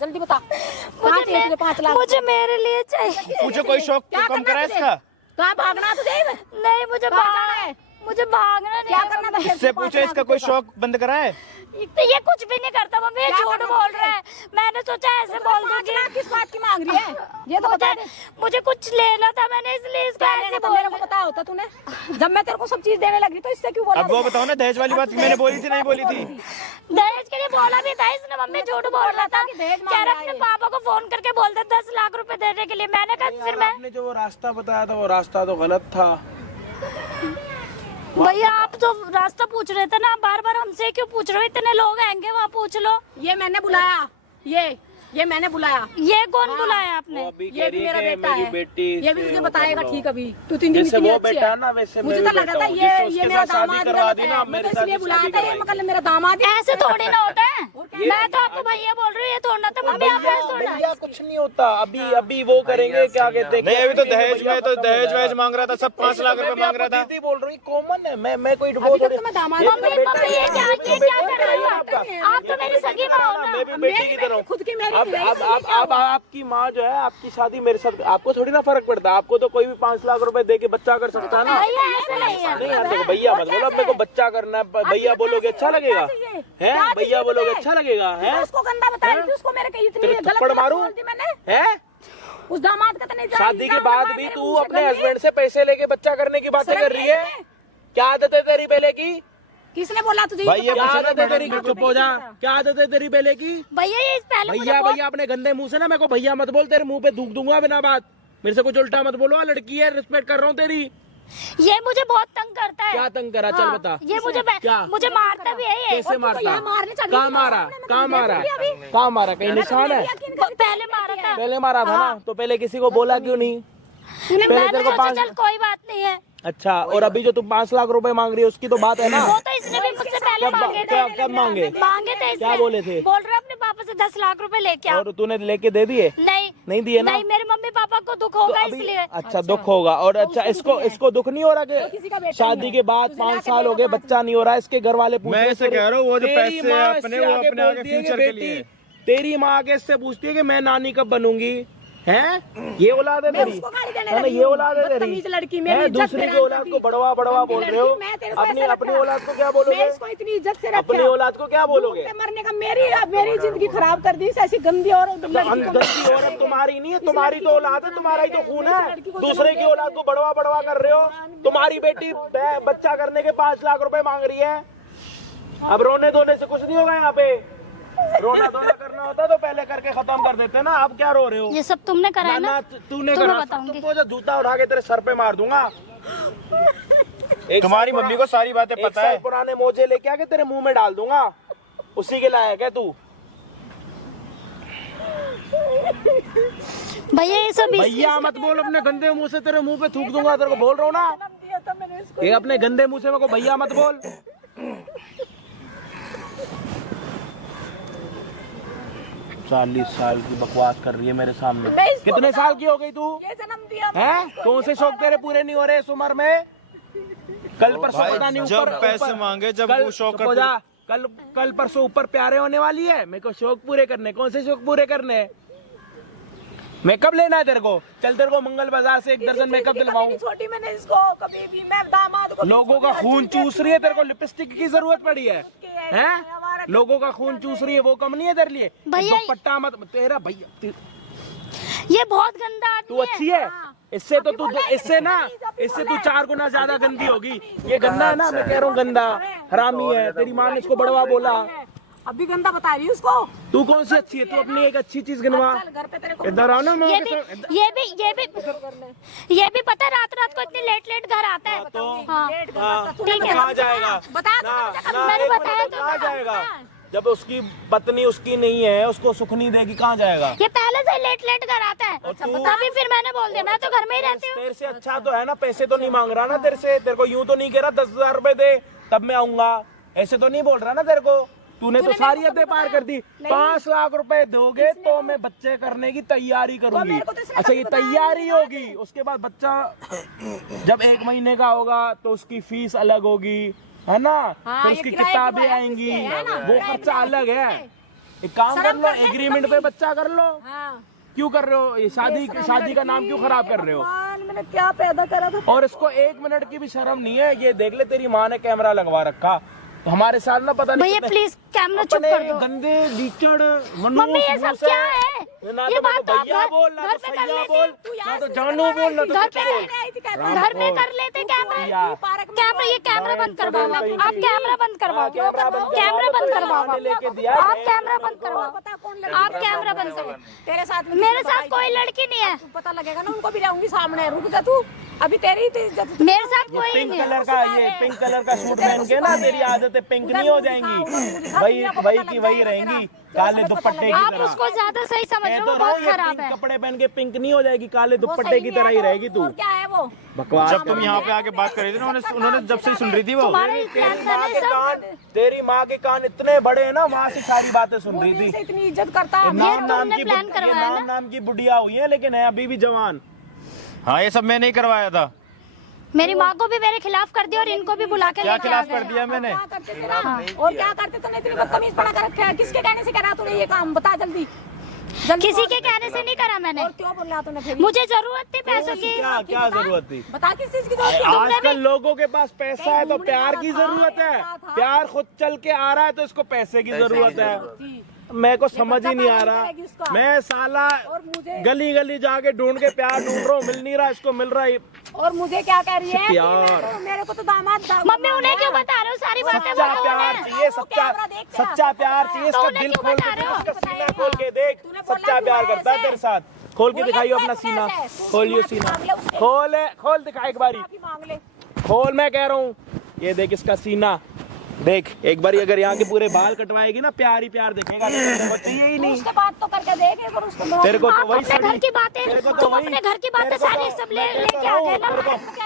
जल्दी बता। कहाँ चाहिए तुझे 5 लाख? मुझे मेरे लिए चाहिए। पूछो कोई शौक कम करा इसका। कहाँ भागना तुझे? नहीं मुझे भागना नहीं। क्या करना था? इससे पूछो इसका कोई शौक बंद करा है। ये कुछ भी नहीं करता मम्मी, ये झूठ बोल रहा है। मैंने सोचा ऐसे बोल दूंगी। किस बात की मांग रही है ये तो बता दे। मुझे कुछ लेना था, मैंने इसलिए इसको ऐसे बोल। मेरे को पता होता तूने, जब मैं तेरे को सब चीज देने लगी तो इससे क्यों बोला? अब वो बताओ ना दहेज वाली बात मैंने बोली थी नहीं बोली थी। दहेज के लिए बोला भी था इसने, मम्मी झूठ बोल रहा था। कह रहा अपने पापा को फोन करके बोलता 10 लाख रुपए देने के लिए। मैंने कहा फिर मैं, आपने जो वो रास्ता बताया था वो रास्ता तो गलत था। भैया आप तो रास्ता पूछ रहे थे ना, बार बार हमसे क्यों पूछ रहे हो? इतने लोग आएंगे वहाँ पूछ लो। ये मैंने बुलाया, ये मैंने बुलाया। ये कौन बुलाया आपने? ये भी मेरा बेटा है, बेटी ये भी तुझे बताएगा। ठीक अभी तू 3 दिन जैसे इतनी वो अच्छी बेटा है ना वैसे मुझे तो लगा था ये मेरा दामाद है। मैं तो इसलिए बुलाया था, ये मतलब मेरा दामाद है। ऐसे थोड़ी ना होता है। मैं तो आपको भैया बोल रही हूँ, ये थोड़ा था मम्मी आप ऐसे थोड़ा। भैया कुछ नहीं होता। अभी वो करेंगे क्या कहते हैं। नहीं अभी तो दहेज में तो दहेज वहेज मांग रहा था, सब 5 लाख रुपए मांग रहा था। दीदी बोल रही कॉमन है। मैं कोई अभी तक तो मैं दामाद हूँ। मम्मी ये क्या कर रहे हो आप? तो मेरी सगी माँ हो ना। मैं भी बेटी की तरह हूँ। खुद की मेरी अब आपकी माँ जो है आपकी शादी मेरे साथ, आपको थोड़ी ना फर्क पड़ता। आपको तो कोई भी 5 लाख रुपए दे के बच्चा कर सकता है ना। भैया ऐसे नहीं है। नहीं यार देखो भैया मत बोलो, अपने को बच्चा करना है। भैया बोलोगे अच्छा लगेगा है? भैया बोलोगे अच्छा लगेगा है? उसको गंदा बता रही थी, उसको मेरे कहीं इतनी गलत थप्पड़ मारूं बोल दी मैंने। है? उस दामाद का तो नहीं शादी के बाद भी तू अपने हस्बैंड से पैसे लेके बच्चा करने की बातें कर रही है। क्या आदत है तेरी पहले की? किसने बोला तुझे? क्या आदत है तेरी? चुप हो जा। क्या आदत है तेरी पहले की? भैया ये पहले मुझे भैया अपने गंदे मुंह से ना मेरे को भैया मत बोल, तेरे मुंह पे थूक दूंगा बिना बात। मेरे से कुछ उल्टा मत बोलो, लड़की है रिस्पेक्ट कर रहा हूँ तेरी। ये मुझे बहुत तंग करता है। क्या तंग करा? चल बता। ये मुझे मारता भी है ये। कैसे मारता? मारने चली कहाँ मारा? कहाँ मारा? कहाँ मारा? कहीं निशान है? पहले मारा था। पहले मारा था ना, तो पहले किसी को बोला क्यों नहीं? पहले तेरे को 5 चल कोई बात नहीं है। अच्छा, और अभी जो तुम 5 लाख रुपए मांग रही है उसकी तो बात है ना। वो तो इसने भी मुझसे पहले मांगे थे। कब मांगे? मांगे थे इसने। क्या बोले थे? बोल रहा अपने पापा से 10 लाख रुपए लेके आओ। और तूने लेके दे दिए? नहीं दिए ना? नहीं मेरे मम्मी पापा को दुख होगा इसलिए। अच्छा दुख होगा। और अच्छा इसको दुख नहीं हो रहा कि शादी के बाद 5 साल हो गए बच्चा नहीं हो रहा? इसके घर वाले मैं ऐसे कह रहा हूँ वो जो पैसे अपने वो अपने आगे फ्यूचर के लिए। तेरी माँ आगे इससे पूछती है कि मैं नानी कब बनूंगी? हैं? ये औलाद है तेरी? है ना? ये औलाद है तेरी? लड़की दूसरी की औलाद को बड़वा बोल रहे हो। अपनी औलाद को क्या बोलोगे? इसको इतनी इज्जत से अपनी औलाद को क्या बोलोगे? मरने का मेरी जिंदगी खराब कर दी ऐसी गंदी और गंदी औरत तुम्हारी नहीं है, तुम्हारी तो औलाद है, तुम्हारा ही तो खून है। दूसरे की औलाद को बड़वा कर रहे हो। तुम्हारी बेटी बच्चा करने के 5 लाख रुपए मांग रही है। अब रोने धोने से कुछ नहीं होगा यहाँ पे। रोना धोना करना होता तो पहले करके खत्म कर देते ना। आप क्या रो रहे हो? ये सब तुमने करा है ना? तूने करा। तुमको जो जूता उठा के तेरे सर पे मार दूंगा। तुम्हारी मम्मी को सारी बातें पता है। पुराने मोजे लेके आके तेरे मुंह में डाल दूंगा। उसी के लायक है तू। भैया ये सब भैया मत बोल, अपने गंदे मुंह से तेरे मुंह पे थूक दूंगा। तेरे को बोल रहा हूँ ना, ये अपने गंदे मुंह से मेरे को भैया मत बोल। 40 साल की बकवास कर रही है मेरे सामने। कितने साल की हो गई तू? ये जन्म दिया है? कौन से शौक तेरे पूरे नहीं हो रहे इस उम्र में? कल परसों पता नहीं जब ऊपर पैसे मांगे जब वो शौक हो जा। कल परसों ऊपर प्यारे होने वाली है। मेरे को शौक पूरे करने। कौन से शौक पूरे करने? मेकअप लेना है तेरे को? चल तेरे को मंगल बाजार से एक दर्जन मेकअप दिलवाऊं। छोटी मैंने इसको कभी भी, मैं दामाद को लोगों का खून चूस रही है, तेरे को लिपस्टिक की जरूरत पड़ी है? हैं? लोगों का खून चूस रही है, वो कम नहीं है तेरे लिए? भैया दुपट्टा मत तेरा भैया, ये बहुत गंदा तू आदमी अच्छी है, इससे तो तू इससे तू 4 गुना ज्यादा गंदी होगी। ये गंदा है ना, मैं कह रहा हूँ गंदा हरामी है। तेरी माँ ने इसको बड़वा बोला, अभी गंदा बता रही है उसको। तू कौन सी अच्छी है? तू अपनी एक अच्छी चीज गिनवा। घर पे तेरे को इधर आओ ना, मैं ये भी पता है, रात को इतनी लेट घर आता है। हाँ ठीक है, कहाँ जाएगा? मैंने बताया तो कहाँ जाएगा? जब उसकी पत्नी उसकी नहीं है, उसको सुख नहीं देगी, कहाँ जाएगा? ये पहले से लेट घर आता है, तभी फिर मैंने बोल दिया, मैं तो घर में ही रहती हूँ। तेरे से अच्छा तो है ना, पैसे तो नहीं मांग रहा ना तेरे से। तेरे को यूं तो नहीं कह रहा 10,000 रुपए दे तब मैं आऊंगा, ऐसे तो नहीं बोल रहा ना तेरे को। तूने तो सारी हदें पार कर दी। 5 लाख रुपए दोगे तो मैं बच्चे करने की तैयारी करूंगी। अच्छा ये तैयारी होगी, उसके बाद बच्चा जब 1 महीने का होगा तो उसकी फीस अलग होगी, है ना? फिर उसकी किताबें आएंगी, वो खर्चा अलग है। एक काम कर लो, एग्रीमेंट पे बच्चा कर लो। क्यों कर रहे हो ये? शादी का नाम क्यों खराब कर रहे हो? मैंने क्या पैदा करा था। और इसको 1 मिनट की भी शर्म नहीं है। ये देख ले, तेरी माँ ने कैमरा लगवा रखा, तो हमारे साथ ना पता नहीं भैया प्लीज कैमरा चुप कर दो। गंदे लीचड़ मम्मी ये सब क्या है? ना ये तो बात तो भैया बोल, ना तो सैया बोल, ना तो जानू बोल, ना तो घर पे कर लेते कैमरा। ये कैमरा बंद करवाओ, आप कैमरा बंद करवाओ, कैमरा बंद करवाओ, आप कैमरा बंद करवाओ, आप कैमरा बंद करवाओ। तेरे साथ मेरे साथ कोई लड़की नहीं है। पता लगेगा ना, उनको भी रहूंगी सामने। रुक जा तू, अभी तेरी मेरे साथ कोई पिंक नहीं है। कलर का, ये पिंक कलर का सूट पहन के ना तेरी आदतें पिंक नहीं हो जाएंगी, वही की वही रहेंगी, काले दुपट्टे की आप तरह। उसको ज्यादा सही समझ रहे हो, तो बहुत ये खराब पिंक है। कपड़े पहन के पिंक नहीं हो जाएगी, काले दुपट्टे की तरह ही रहेगी तू। क्या है वो? बकवास। जब तुम यहाँ पे आके बात कर रही थी ना, उन्होंने जब से सुन रही थी वो, तुम्हारा ही प्लान तेरी था माँ ना के सब। कान, तेरी माँ के कान इतने बड़े हैं ना, वहाँ से सारी बातें सुन रही थी। इतनी इज्जत करता ये नाम तुमने प्लान करवाया ना? नाम की बुढ़िया हुई है, लेकिन है अभी भी जवान। हाँ ये सब मैं नहीं करवाया था। मेरी माँ को भी मेरे खिलाफ कर दिया और इनको भी बुला के क्या लेके आ खिलाफ गए। कर दिया मैंने? क्या करते थे ना? और क्या करते थे? इतनी बदतमीज पड़ा कर रखा है। किसके कहने से करा तूने ये काम? बता जल्दी। किसी के कहने से नहीं करा मैंने। और क्यों बोल रहा तूने फिर? मुझे जरूरत थी पैसों की। क्या जरूरत थी? बता किस चीज की जरूरत थी? आजकल लोगों के पास पैसा है तो प्यार की जरूरत है। प्यार खुद चल के आ रहा है तो इसको पैसे की जरूरत है। मेरे को समझ ही नहीं आ रहा। मैं साला गली गली जाके ढूंढ के प्यार ढूंढ रहा हूँ, मिल नहीं रहा, इसको मिल रहा है। और मुझे क्या कह रही है? प्यार। मेरे को तो दामाद। मम्मी उन्हें क्यों बता रहे हो सारी बातें? सच्चा बोलो प्यार उन्हें। चाहिए, सच्चा प्यार चाहिए। इसका उन्हें दिल क्यों खोल बता के, रहे हो? इसका सीना खोल के देख, सच्चा प्यार करता है तेरे साथ। खोल के दिखाइयो अपना सीना, खोलियो सीना, खोल दिखा एक बारी, मांग ले। खोल। मैं कह रहा हूँ ये देख इसका सीना, देख एक बारी। अगर यहाँ के पूरे बाल कटवाएगी ना, प्यार ही प्यार दिखेगा। तेरे को चाहिए ही नहीं। उससे बात तो करके देख एक बार उसको। तेरे को तो आप वही अपने घर की बातें, तुम अपने घर की बातें सारी सब लेके आ गए ना।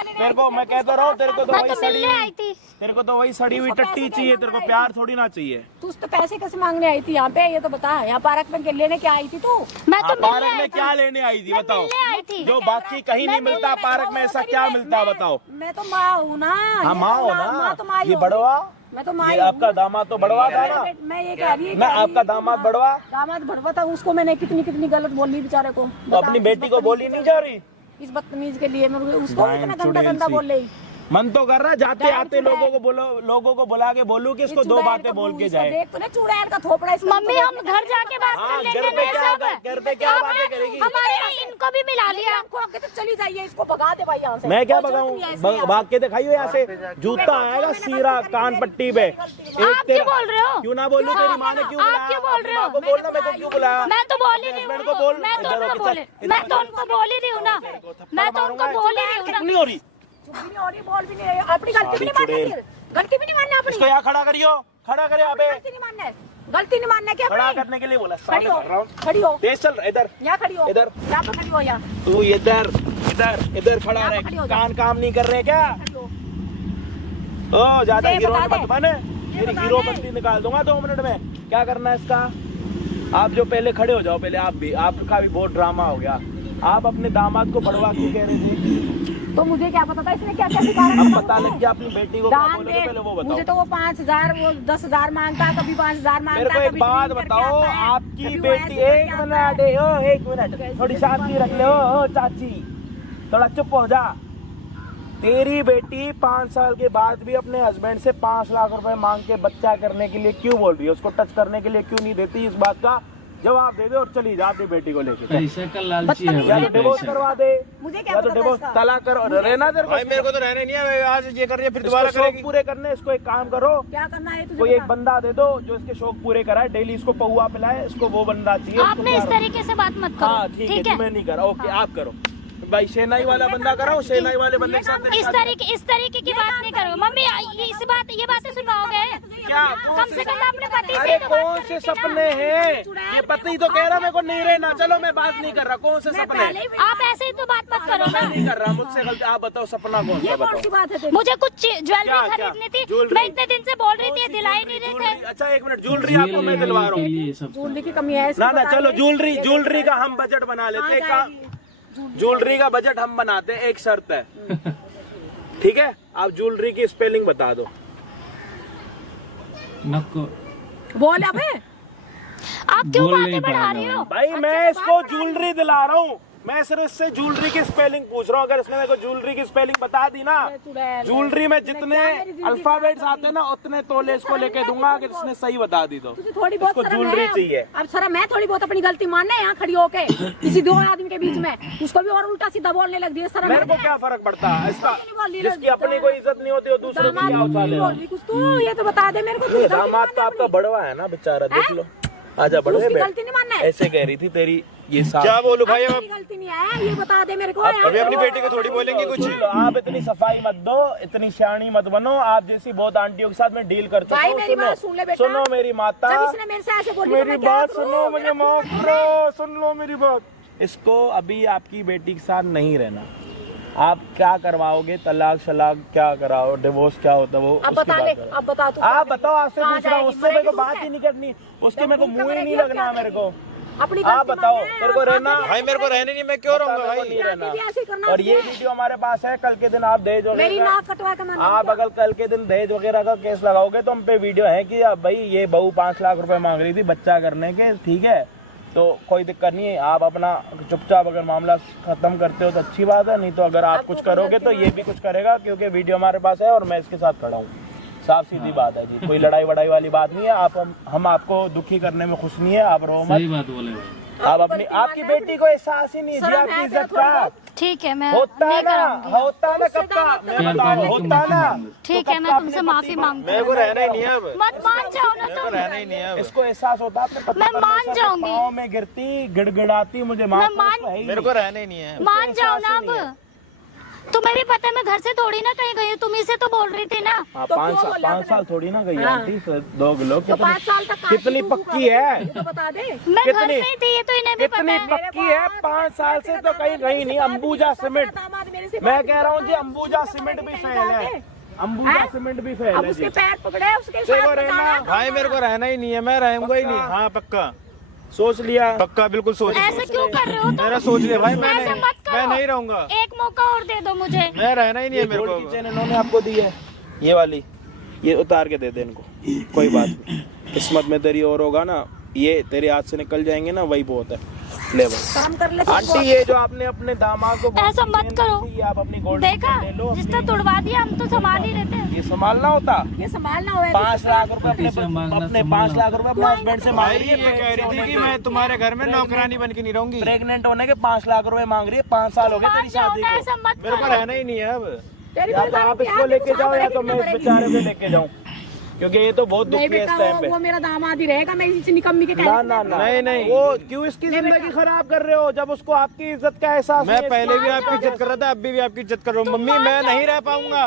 तेरे को मैं कहता रहा हूँ, तेरे को तो मैं वही तो सड़ी मिलने आई थी। तेरे को तो वही सड़ी हुई टट्टी चाहिए, तेरे को प्यार थोड़ी ना चाहिए। तू तो पैसे कैसे मांगने आई थी यहाँ पे? ये तो बता। यहाँ पार्क में लेने क्या आई थी तू? मैं तो पार्क मिलने में आई क्या थी। लेने आई थी मैं बताओ? मिलने आई थी। जो बाकी कहीं नहीं मिलता, पार्क में ऐसा क्या मिलता है बताओ? मैं तो माँ हूँ ना। हाँ माँ हो माँ तो ना। माँ ये बड़वा, मैं तो माँ ये आपका दामाद तो बड़वा था ना। मैं ये कह रही ना आपका दामाद बड़वा, दामाद बड़वा था। उसको मैंने कितनी कितनी गलत बोली बेचारे को। तो अपनी बेटी को बोली नहीं जा रही? इस बदतमीज के लिए मैं उसको इतना गंदा गंदा बोल रही। मन तो कर रहा है जाते आते लोगों को बुला के बोलूं कि इसको 2 बातें बोल के जाए। देख तूने चुड़ैल का थोपड़ा इसमें। मम्मी हम घर जाके बात हाँ, कर लेंगे। घर पे क्या बातें करेगी? हमारे इनको भी मिला लिया। हमको आगे तो चली जाइए, इसको भगा दे भाई यहाँ से। मैं क्या कोई जरूरत नहीं है भगाऊं? इसकी। भाग के दिखाइयो यहाँ से। जूता आएगा सीरा कान पट्टी पे। आप क्यों बोल रहे हो? क्यों ना बोलूं? तेरी माँ ने क्यों बुलाया? आप क्यों बोल रहे हो? माँ को बोलना, मैं को क्यों बुलाया? मैं तो बोल ही रही हस्बैंड हूँ। को बोल। मैं तो उनको बोल ही रही हूँ ना। मैं तो उनको बोल ही रही हूँ ना। नहीं हो रही, चुप भी नहीं हो रही, बोल भी नहीं रही। अपनी गलती भी नहीं माननी फिर। गलती भी नहीं मानना अपनी। इसको यहाँ खड़ा करियो, खड़ा करे अबे। गलती नहीं मानना है। गलती नहीं मानना क्या? खड़ा करने के लिए बोला। खड़ी हो, कर रहा हूँ। खड़ी हो। तेज चल रहा, इधर यहाँ खड़ी हो। इधर। यहाँ पे खड़ी हो। यहाँ तू इधर खड़ा यहाँ रहे। पे खड़ी हो जा। कान काम नहीं कर रहे क्या? खड़ी हो। ओ ज्यादा ये हीरो बता मत दे। बने, मेरी हीरो बत्ती निकाल दूंगा 2 मिनट में। क्या करना है इसका? आप जो पहले खड़े हो जाओ, पहले आप भी, आपका भी बहुत ड्रामा हो गया। आप अपने दामाद को बड़वा क्यों कह रहे थे? तो मुझे क्या पता था इसने क्या क्या सिखा रखा अब था पता मुझे? लग गया अपनी बेटी को क्या दान बोलोगे, दे, पहले वो मुझे बताओ। तो वो 5,000 वो 10,000 मांगता, कभी 5,000 मेरे मांगता, को एक कभी बात ड्रिंक करके बताओ, आता है, आपकी कभी वो बेटी, ऐसे एक करके मिनट, आता है। एक मिनट, थोड़ी शांति रख ले। ओ चाची, थोड़ा चुप हो जा। तेरी बेटी 5 साल के बाद भी अपने हस्बैंड से 5 लाख रुपए मांग के बच्चा करने के लिए क्यों बोल रही है? उसको टच करने के लिए क्यों नहीं देती? इस बात का जवाब दे दे और चली जा अपनी बेटी को लेके। पैसे का लालची है या भाई, तो डिवोर्स पैसे। करवा दे, मुझे क्या या तो पता था डिवोर्स इसका? तलाक करो, रहना दे। भाई मेरे को तो रहना ही नहीं है, आज ये कर रही है फिर दोबारा इसको शौक करेगी। पूरे करने, इसको एक काम करो, क्या करना है तुझे कोई एक बता। बंदा दे दो जो इसके शौक पूरे कराए, डेली इसको पौआ पिलाए, इसको वो बंदा चाहिए। उसको आपने इस प्यार- तरीके से बात मत हाँ करो, ठीक है ठीक जी, है? मैं नहीं कर रहा। ओके आप करो भाई, शेनाई वाला बंदा कराओ, शेनाई वाले बंदे के साथ इस तरीके की बात नहीं करो मम्मी। ये बातें सुनाओगे क्या? कम से कम अपने पति अरे से तो बात कौन करनी से थी ना। सपने हैं? ये पति तो कह रहा मेरे को नहीं रहना। चलो मैं बात नहीं कर रहा, कौन से सपने? आप ऐसे ही तो बात मत करो मैं ना। नहीं कर रहा, मुझसे गलती। आप बताओ सपना कौन सा ये कौन सी बताओ। बात है तेरी? मुझे कुछ ज्वेलरी क्या? खरीदनी थी, ज्वेलरी? मैं इतने दिन से बोल रही थी, दिला ही नहीं रहे थे। ज्वेलरी? अच्छा एक मिनट, ज्वेलरी आपको मैं दिलवा रहा हूँ। ये सब ज्वेलरी की कमी है इसको ना बता चलो दे। ज्वेलरी का हम बजट बना लेते हैं। कहाँ एक ज्वेलरी का बजट हम बनाते हैं, एक शर्त है, ठीक है? आप ज्वेलरी की स्पेलिंग बता दो। नको बोल अबे। आप क्यों बोल नहीं बातें बढ़ा पाएगा रही हो? भाई मैं इसको ज्वेलरी दिला रहा हूँ, मैं सिर्फ इससे ज्वेलरी की स्पेलिंग पूछ रहा हूँ। अगर इसने मेरे को ज्वेलरी की स्पेलिंग बता दी ना, ज्वेलरी में जितने अल्फाबेट्स आते हैं ना उतने तोले इसको लेके दूंगा, अगर इसने सही बता दी तो। तुझे थोड़ी बहुत इसको शर्म ज्वेलरी है। चाहिए। अब सर मैं थोड़ी बहुत अपनी गलती मानना है यहाँ खड़ी होके किसी दो आदमी के बीच में, उसको भी और उल्टा सीधा बोलने लग दिया। सर मेरे को क्या फर्क पड़ता है इसका? जिसकी अपनी कोई इज्जत नहीं होती वो दूसरों की क्या उछालेगा? कुछ तू ये तो बता दे मेरे को। ये दामाद तो आपका बड़वा है ना बेचारा, देख लो। आजा बड़वे उसकी बैठ। गलती नहीं मानना है। ऐसे कह रही थी तेरी ये सास। क्या बोलूं भाई? मेरी गलती नहीं है, ये बता दे मेरे को। अभी अपनी बेटी को थोड़ी बोलेंगे कुछ। आप इतनी सफाई मत दो, इतनी शानी मत बनो। आप जैसी बहुत आंटियों के साथ मैं डील कर चुका भाई हूँ। मेरी बात सुन ले बेटा। सुनो मेरी माता, जब इसने मेरे से ऐसे बोली तो मेरी मैं क्या बात करूं? सुनो, मुझे मेरा माफ खून करो, सुन लो मेरी बात। इसको अभी आपकी बेटी के साथ नहीं रहना। आप क्या करवाओगे? तलाक शलाक क्या कराओ, डिवोर्स क्या होता है वो अब उसकी बता बात ले, करो। अब बता तू। आप बताओ, आपसे कहाँ पूछ रहा हूँ, जाएगी? उससे मेरे को मरेगी बात तू ही नहीं करनी, उसके मेरे को जब मुंह ही भूख नहीं लगेगी लगना अब मेरे को। अपनी आप गलती बताओ, माने, तेरे को आप रहना? बातें भाई मेरे को रहने नहीं, मैं क्यों रहूंगा मेरे को भाई? नहीं रहना। भी ऐसे ही करना और ये चाहिए। वीडियो हमारे पास है, कल के दिन आप दहेज मेरी वगैरह, नाक कटवा के मैंने आप अगर कल के दिन दहेज वगैरह का केस लगाओगे तो हम पे वीडियो है कि अब भाई ये बहू 5 लाख रुपए मांग रही थी बच्चा करने के, ठीक है? तो कोई दिक्कत नहीं है, आप अपना चुपचाप अगर मामला खत्म करते हो तो अच्छी बात है, नहीं तो अगर आप कुछ करोगे तो ये भी कुछ करेगा, क्योंकि वीडियो हमारे पास है और मैं इसके साथ खड़ा हूँ। साफ सीधी बात है जी, कोई लड़ाई वड़ाई वाली बात नहीं है। आप हम आपको दुखी करने में खुश नहीं है, आप रो सही मत। बात बोले भाई। आप अपनी आपकी बेटी को एहसास ही नहीं दिया आपकी इज्जत का। ठीक है, मैं होता है नहीं ना, कराऊंगी। होता है ना, कब का मैं प्यार बताऊं, करने की होता है माफी ना। मांगो। ठीक तो है, कब मैं का तुमसे अपने माफी पति मांगती मेरे हूँ। को रहना ही नहीं है अब। मत मान जाओ ना मेरे को तुम। रहना ही नहीं है अब। इसको एहसास होता है अपने पति मैं मान परमेश्वर के जाऊंगी। पाँव में गिरती गिड़गिड़ाती, मुझे माफ मैं करो, मान- उसको है ही मेरे नहीं। को रहना ही नहीं है। मान जाओ ना एहसास ही नहीं अब। तुम्हें भी पता है मैं घर से थोड़ी ना कहीं गई हूँ, तुम ही से तो बोल रही थी ना। हाँ, तो 5 क्यों साल बोला 5 आपने? साल थोड़ी ना गई हाँ। Aunty, 2 kilo. तो 5 साल तक कितनी पक्की है, ये तो बता दे। मैं घर कितनी- में ही थी, ये तो इन्हें भी कितनी पता है। पक्की है? 5 साल से तो कहीं गई नहीं। अंबुजा सीमेंट, मैं कह रहा हूँ जी, अंबुजा सीमेंट भी फेल है, अंबुजा सीमेंट भी फेल अब है उसके जी। पैर पकड़े उसके देखो साथ रहना, बताना। भाई मेरे को रहना ही नहीं है, मैं रहूंगा ही नहीं। हाँ पक्का सोच लिया। पक्का बिल्कुल सोच ऐसे क्यों कर रहे हो तुम? मेरा सोच लिया भाई, ऐसे मत करो। मैं नहीं रहूंगा। एक मौका और दे दो मुझे। मैं रहना ही नहीं है ये मेरे गोल्ड की को। चेन इन्होंने आपको दी है, ये वाली, ये उतार के दे दे इनको, कोई बात नहीं। किस्मत में तेरी और होगा ना, ये तेरे हाथ से निकल जाएंगे ना, वही बहुत है। ले भाई काम कर ले आंटी, ये जो आपने अपने दामाद को गोल्ड ऐसा की मत चेन करो। दी थी, ये आप अपनी गोल्ड की देखा, चेन ले लो। जिसने तुड़वा दिया हम तो संभाल ही रहे थे। ये संभालना होता। ये संभालना होगा। 5 लाख रुपए अपने संभालना, अपने संभालना 5 लाख रुपए अपने हस्बैंड से मांग भाई रही ये है। कह रही थी कि मैं तुम्हारे घर में नौकरानी बन के नहीं रहूंगी। प्रेग्नेंट होने के 5 लाख रुपए मांग रही है, 5 साल हो गए मान तेरी जाओ शादी ना, को। ऐसा मत मेरे को करो। रहना ही नहीं है अब। तेरी या तो आप इसको लेके जाओ या तो मैं इस बेचारे से लेके जाऊं, क्योंकि ये तो बहुत नहीं दुखी है बेटा, इस टाइम पे। वो मेरा दामाद ही रहेगा। मैं इसी निकम्मी के ना कहने ना से ना, नहीं, नहीं। वो क्यों इसकी जिंदगी खराब कर रहे हो, जब उसको आपकी इज्जत का एहसास मैं नहीं है। पहले भी आपकी इज्जत कर रहा था, अभी भी आपकी इज्जत कर रहा हूँ। मम्मी मैं नहीं रह पाऊंगा।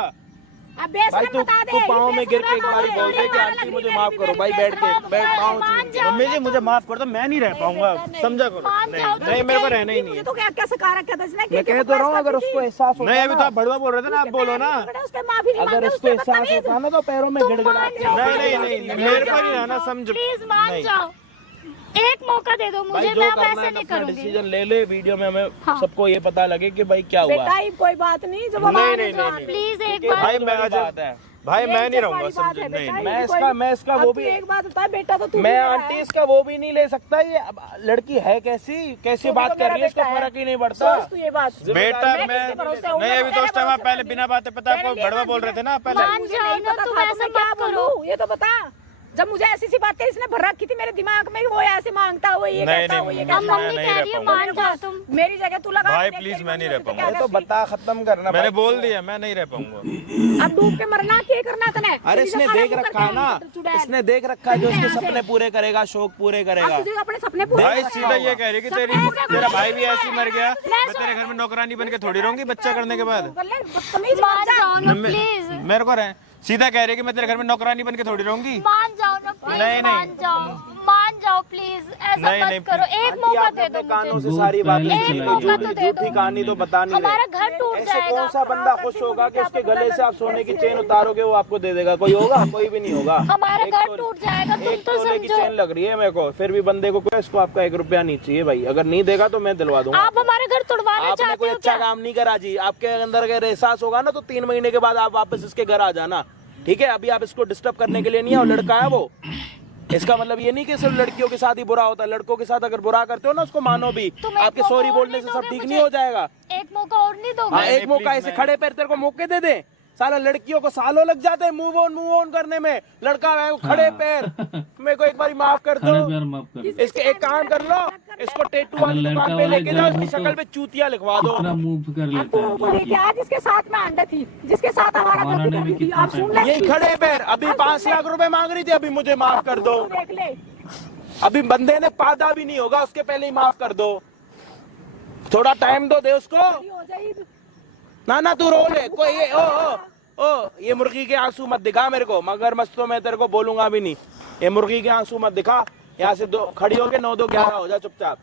अब बेशरम भाई तू बता दे। तू पाँव में गिर के एक बेशरम बारी बोल दे कि है, आंटी मुझे मेरी माफ मेरी करो भाई, बैठ के बैठ पाँव मान जाओ मम्मी जी ना मुझे माफ कर दो, मैं नहीं रह पाऊंगा। समझा करो। मान जाओ नहीं, नहीं मेरे को रहना ही नहीं मुझे है। तो क्या क्या सिखा रखा था इसने? मैं कह तो रहा हूँ, अगर उसको एहसास होता नहीं अभी तो ना, आप बड़वा बोल रहे थे ना, आप बोलो ना। उसके माफी नहीं अगर मांगे, उसको उससे एहसास बदतमीज। होता ना तो पैरों में गिड़गिड़ा। नहीं नहीं नहीं, मेरे को नहीं रहना, समझ प्लीज मान नहीं। जाओ। एक मौका दे दो मुझे, मैं वैसे नहीं करूंगी। डिसीजन ले ले, वीडियो में हमें हाँ। सबको ये पता लगे कि भाई क्या हुआ। बेटा ये कोई बात नहीं, जब प्लीज एक बार भाई मैं बात है, भाई मैं नहीं ये रहूंगा, बड़ी बात समझे है नहीं। बेटा, मैं इसका वो भी एक बात बता बेटा, तो तू मैं भी मेरा आंटी है। इसका वो भी नहीं ले सकता। ये अब लड़की है कैसी बात कर रही है, इसको फर्क ही नहीं पड़ता। सोच तू ये बात। बेटा मैं मैं किसके भरोसे हूँ? नहीं, अभी तो उस टाइम आप पहले बिना बातें पता आपको मेरे लिए बड़वा बोल रहे थे ना पहले। मान मुझे जाओ नहीं ना, पता तुम था, तो ऐसा मैं क्या मत करो। बोलूं, ये तो बता। जब मुझे ऐसी सी बातें इसने भर रखी थी मेरे दिमाग में, वो ऐसे मांगता, वो ये नहीं, कहता, नहीं, वो ये नहीं, कहता। अब मम्मी नहीं कह रह रही है पाऊंगा। मान जाओ तुम। मेरी जगह तू लगा भाई, देख, प्लीज, तेरी मैं नहीं मम्मी रह को पाऊंगा। क्या तो बता, खत्म करना। मैंने भाई। बोल दिया मैं नहीं रह पाऊंगा। अब डूब के मरना क्या करना तने? अरे इसने देख रखा है ना, इसने देख रखा है जो उसके सपने पूरे करेगा, शौक पूरे करेगा। तुझे अपने सपने पूरे भाई करने सीधा हैं। ये कह रही कि तेरा भाई भी ऐसे ही मर गया, मैं तेरे घर में नौकरानी बन के थोड़ी रहूंगी बच्चा करने के बाद। कर ले, बदतमीज मान मत जा। जाओ ना प्लीज, मेरे को रहे सीधा कह रही कि मैं तेरे घर में नौकरानी बन के थोड़ी रहूंगी। मान जाओ ना प्लीज, नहीं, मान जाओ प्लीज, ऐसा नहीं, नहीं, मत करो। एक मौका दे दो कानों मुझे, से सारी बातें एक मौका तो दे दो। झूठी कहानी तो बता नहीं हमारा रहे। घर टूट ऐसे जाएगा। कौन सा बंदा खुश होगा कि उसके गले से आप सोने की चेन उतारोगे वो आपको दे देगा? कोई होगा? कोई भी नहीं होगा। हमारा एक घर तो- टूट जाएगा, तुम एक तो सोने की समझो। चेन लग रही है मेरे को, फिर भी बंदे को क्या, इसको आपका 1 रुपया नहीं चाहिए भाई। अगर नहीं देगा तो मैं दिलवा दूंगा। आप हमारे घर तोड़वाना आपने चाहते कोई हो अच्छा क्या? काम नहीं करा जी। आपके अंदर अगर एहसास होगा ना तो 3 महीने के बाद आप वापस इसके घर आ जाना, ठीक है? अभी आप इसको डिस्टर्ब करने के लिए नहीं है, और लड़का है वो। इसका मतलब ये नहीं कि सिर्फ लड़कियों के साथ ही बुरा होता है, लड़कों के साथ अगर बुरा करते हो ना उसको मानो भी। तुम एक आपके मौका सॉरी और बोलने नहीं से सब दोगे ठीक मुझे? नहीं हो जाएगा। एक मौका और नहीं दोगे? हाँ, नहीं, एक मौका please, ऐसे मैं- खड़े पैर तेरे को मौके दे दे। साला लड़कियों को सालों लग जाते हैं मूव ऑन करने में, लड़का है वो खड़े पैर। मेरे को एक बार माफ कर खड़े दो। पैर माफ कर। इसके एक काम कर लो, इसको टेटू वाली लड़का दुकान पे वाले लेके जाओ, घर इसकी हो तो शक्ल पे चूतिया लिखवा दो। कितना मूव कर अब लेता तू है। बोली क्या, जिसके साथ में अंडा थी, जिसके साथ हमारा हमारा घर ने भी टूटी थी, कितना आप सुन ले। यही खड़े पैर अभी 5 लाख रुपए मांग रही थी, अभी मुझे माफ कर दो। तू देख ले। अभी बंदे ने पादा भी नहीं होगा उसके पहले ही माफ कर दो। थोड़ा टाइम दो दे उसको। ये हो जाएगी। ना तू रो ले कोई ये ओ ये मुर्गी के आंसू मत दिखा मेरे को, मगर मस्त मैं तेरे को बोलूंगा भी नहीं। ये मुर्गी के आंसू मत दिखा। यहाँ से दो खड़ी होके 9 2 11 हो जा चुपचाप।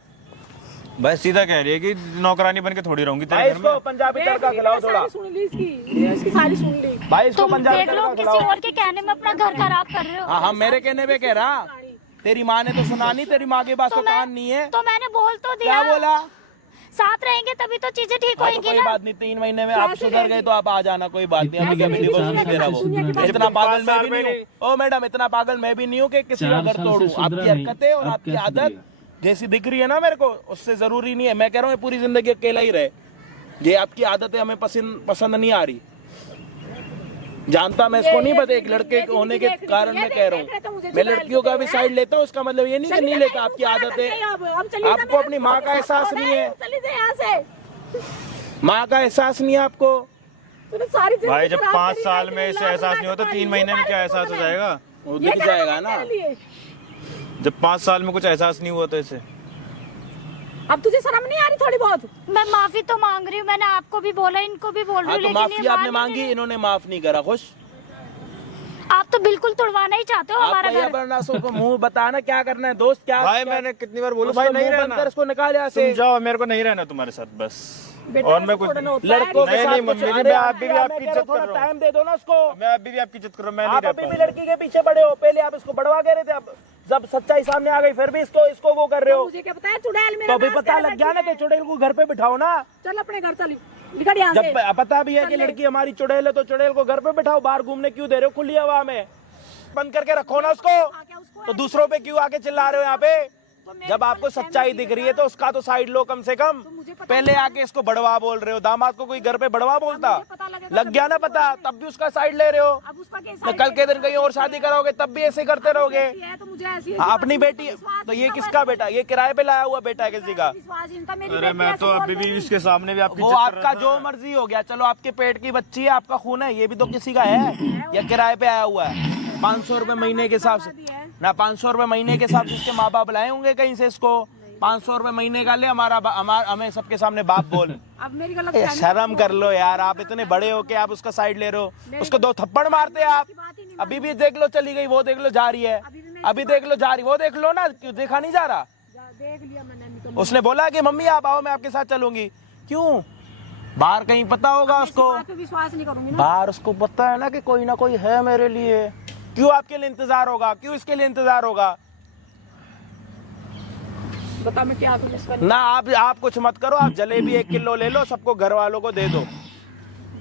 बस सीधा कह रही है कि नौकरानी बन के थोड़ी रहूंगी भाई तेरे घर इसको में। पंजाबी तड़का खिलाओ थोड़ा। सारी सुन ली इसकी सारी सुन ली। भाई इसको तुम पंजाबी देख लो, तड़का किसी खिलाओ। और के कहने में अपना घर खराब कर रहे हो। हाँ मेरे कहने पे कह रहा। तेरी माँ ने तो सुना नहीं, तेरी माँ के पास तो कान नहीं है। तो मैंने बोल तो क्या दिया, बोला? साथ रहेंगे तभी तो चीजें ठीक हाँ, तो होंगी कोई ना। बात नहीं, 3 महीने में आप सुधर गए तो आप आ जाना, कोई बात नहीं। अभी इतनी अभी गंदी डिवोर्स चार नहीं दे रहा साल वो। से सुधरा इतना पागल 5 मैं साल भी नहीं मेरे- हूँ। ओ मैडम, इतना पागल मैं भी नहीं हूँ कि किसी का 4 घर साल तोड़ूं। से सुधरा आपकी नहीं, हरकतें और अब आपकी क्या आदत सुधरेगा? जैसी दिख रही है ना मेरे को, उससे जरूरी नहीं है। मैं कह रहा हूँ ये पूरी जिंदगी अकेला ही रहे। ये आपकी आदतें हमें पसंद नहीं आ रही। जानता मैं इसको नहीं, बता एक लड़के होने के कारण मैं कह रहा हूँ। मैं लड़कियों का भी साइड लेता हूँ, उसका मतलब ये नहीं कि नहीं लेता। आपकी आदतें, आपको अपनी माँ का एहसास नहीं है। चली जा यहाँ से। माँ का एहसास नहीं है आपको। तूने सारी जिंदगी भाई जब खराब 5 करी, साल मैं में इसे लाल एहसास नहीं होता, लाल 3 महीने में क्या एहसास हो जाएगा? वो ये दिख क्या जाएगा ना। तेरे लिए? जब 5 साल में कुछ एहसास नहीं हुआ तो इसे अब तुझे शर्म नहीं आ रही थोड़ी बहुत? मैं माफी तो मांग रही हूँ, मैंने आपको भी बोला, इनको भी बोल रही हाँ हूँ, तो लेकिन माफी ये आपने मान मांगी, नहीं इन्होंने माफ नहीं करा। खुश? रहे। आप तो बिल्कुल तोड़वाना ही चाहते हो हमारा आपका ये घर। बरनासों को मुंह बताना क्या करना है दोस्त। क्या भाई क्या- मैंने कितनी बार बोलूं उसको भाई नहीं मुंह बंद रहना, कर, इसको निकाल यहाँ से। तुम जाओ, मेरे को नहीं रहना तुम्हारे साथ बस। बेटा, और मैं कुछ छोड़ना होता है। लड़कों के नहीं, साथ नहीं, कुछ- मम्मी जी, अरे मैं यार, अभी भी मैं आपकी कह रहा इज्जत हूँ, थोड़ा कर रहा हूँ। टाइम दे दो ना उसको। मैं अभी भी आपकी इज्जत कर रहा हूँ, मैं नहीं आप रह अभी भी पाऊंगा। लड़की के पीछे पड़े हो। पहले आप इसको बढ़वा कह रहे थे, अब जब सच्चाई सामने आ गई फिर भी इसको वो कर रहे हो। मुझे क्या पता है चुड़ैल तो मेरा अभी नाश पता करने लग गया ना लगी कि चुड़ैल को घर पे बिठाओ ना। है। चल अपने घर चल, निकल यहाँ से। जब पता भी है कि चल ले। लड़की हमारी चुड़ैल है तो चुड़ैल को घर पे बिठाओ। बाहर घूमने क्यों दे रहे हो खुली हवा में? बंद करके रखो ना उसको। आके उसको तो दूसरों पे क्यों आके चिल्ला रहे हो यहाँ पे? जब आपको सच्चाई दिख रही है तो उसका तो साइड लो कम से कम। पहले आके इसको बड़वा बोल रहे हो। दामाद को कोई घर पे बड़वा बोलता? लग गया ना पता, तब भी उसका साइड ले रहे हो। अब उसका तो कल के दिन कहीं और शादी कराओगे तब भी ऐसे करते रहोगे। है तो मुझे ऐसी हाँ, अपनी बेटी तो ये किसका बेटा? ये किराए पे लाया हुआ बेटा है किसी का? विश्वासहीनता मेरी अरे बेटी मैं ऐसे तो बोल अभी भी रही है। इसके सामने भी आपकी वो इज्जत कर आपका रहा जो था। मर्जी हो गया। चलो आपके पेट की बच्ची है, आपका खून है, ये भी तो किसी का है या किराए पे आया हुआ है? 500 रुपए महीने के हिसाब से ना, 500 रुपए महीने के हिसाब से इसके माँ बाप लाए होंगे कहीं से इसको। 500 रुपए महीने का ले, हमें सबके सामने बाप बोल। अब मेरी गलत ए, शर्म कर लो यार, आप इतने बड़े हो के आप उसका साइड ले रहे हो। उसको 2 थप्पड़ मारते आप। अभी भी देख लो चली गई, वो देख लो जा रही है। अभी देख लो जा रही, वो देख लो ना, क्यों देखा नहीं जा रहा? देख लिया मैंने, नहीं तो उसने बोला कि मम्मी आप आओ मैं आपके साथ चलूंगी। क्यों? बाहर कहीं पता होगा उसको। बात पे विश्वास नहीं करूंगी ना। बाहर उसको पता है ना कि कोई ना कोई है मेरे लिए। क्यों आपके लिए इंतजार होगा? क्यों इसके लिए इंतजार होगा? 500 रुपए महीने के हिसाब से इसके माँ बाप लाए होंगे कहीं से इसको। 500 रुपए महीने का ले, हमें सबके सामने बाप बोल। अभी भी देख लो चली गई, वो देख लो जा रही है। अभी देख लो जा रही, वो देख लो जा रही है। उसने बोला कि मम्मी आप आओ मैं आपके साथ चलूंगी। क्यों? बाहर कहीं पता होगा कि कोई ना कोई है मेरे लिए। क्यों आपके लिए इंतजार होगा? क्यों इसके लिए इंतजार होगा? बता मैं क्या करूं इसका। ना आप कुछ मत करो, आप जलेबी 1 किलो ले लो, सबको घर वालों को दे दो,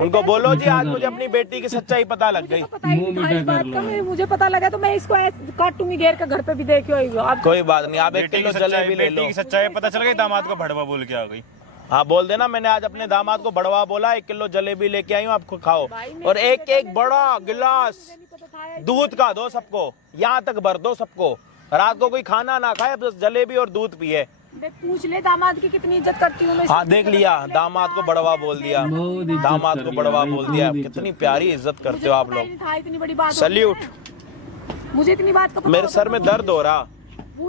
उनको बोलो जी आज मुझे अपनी बेटी की सच्चाई पता लग गई। मुझे तो पता ही नहीं था इस बात का, मुझे पता लगा तो मैं इसको ऐसे काटूंगी घेर के घर पे भी देखियो। आप कोई बात नहीं, आप 1 किलो जलेबी ले लो। बेटी की सच्चाई पता चल गई, दामाद को भड़वा बोल के आ गई। हाँ बोल देना मैंने आज अपने दामाद को बड़वा बोला, 1 किलो जलेबी लेके आई हूँ, आपको खाओ, और एक बड़ा गिलास दूध का दो सबको, यहाँ तक भर दो सबको, रात को कोई खाना ना खाए, बस जलेबी और दूध पिए। पूछ ले दामाद की कितनी इज्जत करती हूँ मैं। हाँ देख लिया, दामाद को बड़वा बोल दिया, दामाद को बड़वा बोल दिया। कितनी प्यारी इज्जत करते हो आप लोग, इतनी बड़ी बात सल्यूट। मुझे इतनी बात का मेरे सर में दर्द हो रहा,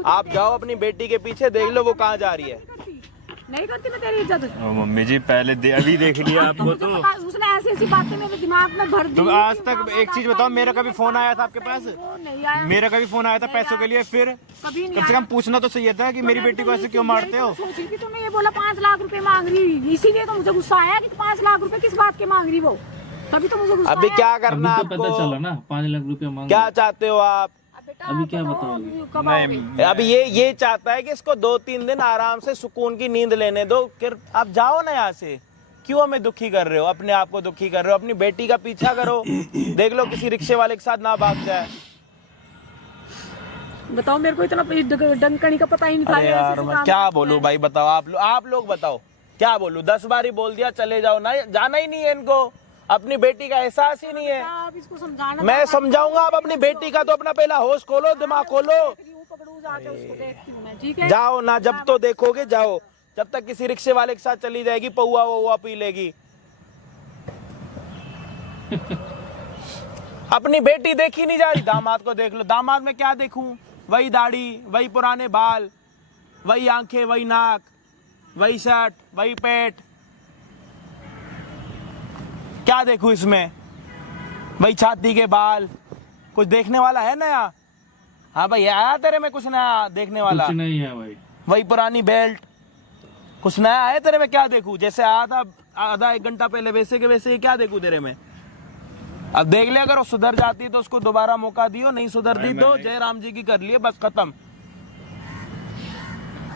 आप जाओ अपनी बेटी के पीछे, देख लो वो कहाँ जा रही है। नहीं करती मैं तेरी इज्जत। मम्मी जी पहले अभी देख लिया आपको तो उसने ऐसी ऐसी बातें मेरे दिमाग में भर दी। तो आज तक एक चीज बताओ, मेरा कभी फोन आया था आपके पास? नहीं आया, मेरा कभी फोन आया था पैसों के लिए? फिर कभी नहीं कम से कम पूछना तो सही था कि मेरी बेटी को ऐसे क्यों मारते हो। सोची थी तुमने ये बोला 5 लाख रुपए मांग रही, इसीलिए तो मुझे गुस्सा आया कि 5 लाख रुपए किस बात के मांग रही वो, तभी तो मुझे गुस्सा अभी आया। क्या करना अभी तो पता आपको, चला ना 5 लाख रुपए मांग। क्या चाहते हो आप? अभी क्या बताओगे? कब आओगे? अभी ये चाहता है कि इसको 2-3 दिन आराम से सुकून की नींद लेने दो, फिर आप जाओ ना यहाँ से। क्यों हमें दुखी कर रहे हो, अपने आप को दुखी कर रहे हो? अपनी बेटी का पीछा करो, देख लो किसी रिक्शे वाले के साथ ना भाग जाए। बताओ मेरे को इतना डंकनी का पता ही नहीं था। अरे यार मैं क्या बोलूं भाई, बताओ आप लोग बताओ क्या बोलूं। 10 बार ही बोल दिया चले जाओ, ना जाना ही नहीं है इनको, अपनी बेटी का एहसास ही नहीं है। आप इसको समझाना। मैं समझाऊंगा, आप अपनी बेटी का तो अपना पहला होश खोलो, दिमाग खोलो। पकड़ू जाके उसको देखती हूँ मैं, ठीक है? जाओ ना, जब तो देखोगे जाओ, जब तक किसी रिक्शे वाले के साथ चली जाएगी, पौआ वौआ पी लेगी। अपनी बेटी देखी नहीं जा रही, दामाद को देख लो। दामाद में क्या देखूं? वही दाढ़ी, वही पुराने बाल, वही आंखें, वही नाक, वही शर्ट, वही पेट, क्या देखूं इसमें? वही छाती के बाल, कुछ देखने वाला है नया? हाँ भाई आया तेरे में कुछ नया देखने वाला? कुछ नहीं है भाई। वही पुरानी बेल्ट, कुछ नया है तेरे में? क्या देखूं? जैसे आया था आधा 1 घंटा पहले वैसे के वैसे ही क्या देखूं तेरे में? अब देख ले, अगर वो सुधर जाती तो उसको दोबारा मौका दियो, नहीं सुधरती तो जय राम जी की कर लिए, बस खत्म।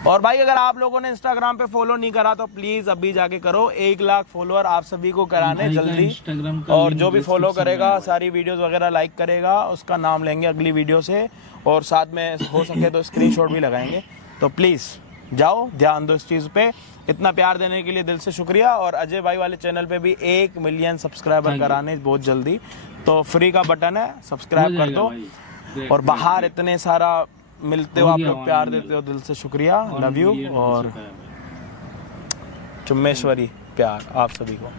और भाई अगर आप लोगों ने इंस्टाग्राम पे फॉलो नहीं करा तो प्लीज अभी जाके करो। 1 लाख फॉलोअर आप सभी को कराने जल्दी। इंस्टाग्राम का और लिंक जो भी फॉलो डिस्क्रिप्शन करेगा, में है। सारी वीडियोस वगैरह लाइक करेगा, उसका नाम लेंगे अगली वीडियो से, और साथ में हो सके तो स्क्रीनशॉट भी लगाएंगे। तो प्लीज जाओ, ध्यान दो इस चीज पे। इतना प्यार देने के लिए दिल से शुक्रिया। और अजय भाई वाले चैनल पे भी 1 मिलियन सब्सक्राइबर कराने बहुत जल्दी, तो फ्री का बटन है, सब्सक्राइब कर दो। और बाहर इतने सारा मिलते हो आप लोग, प्यार देते हो, दिल से शुक्रिया, लव यू। और चुम्मेश्वरी प्यार आप सभी को।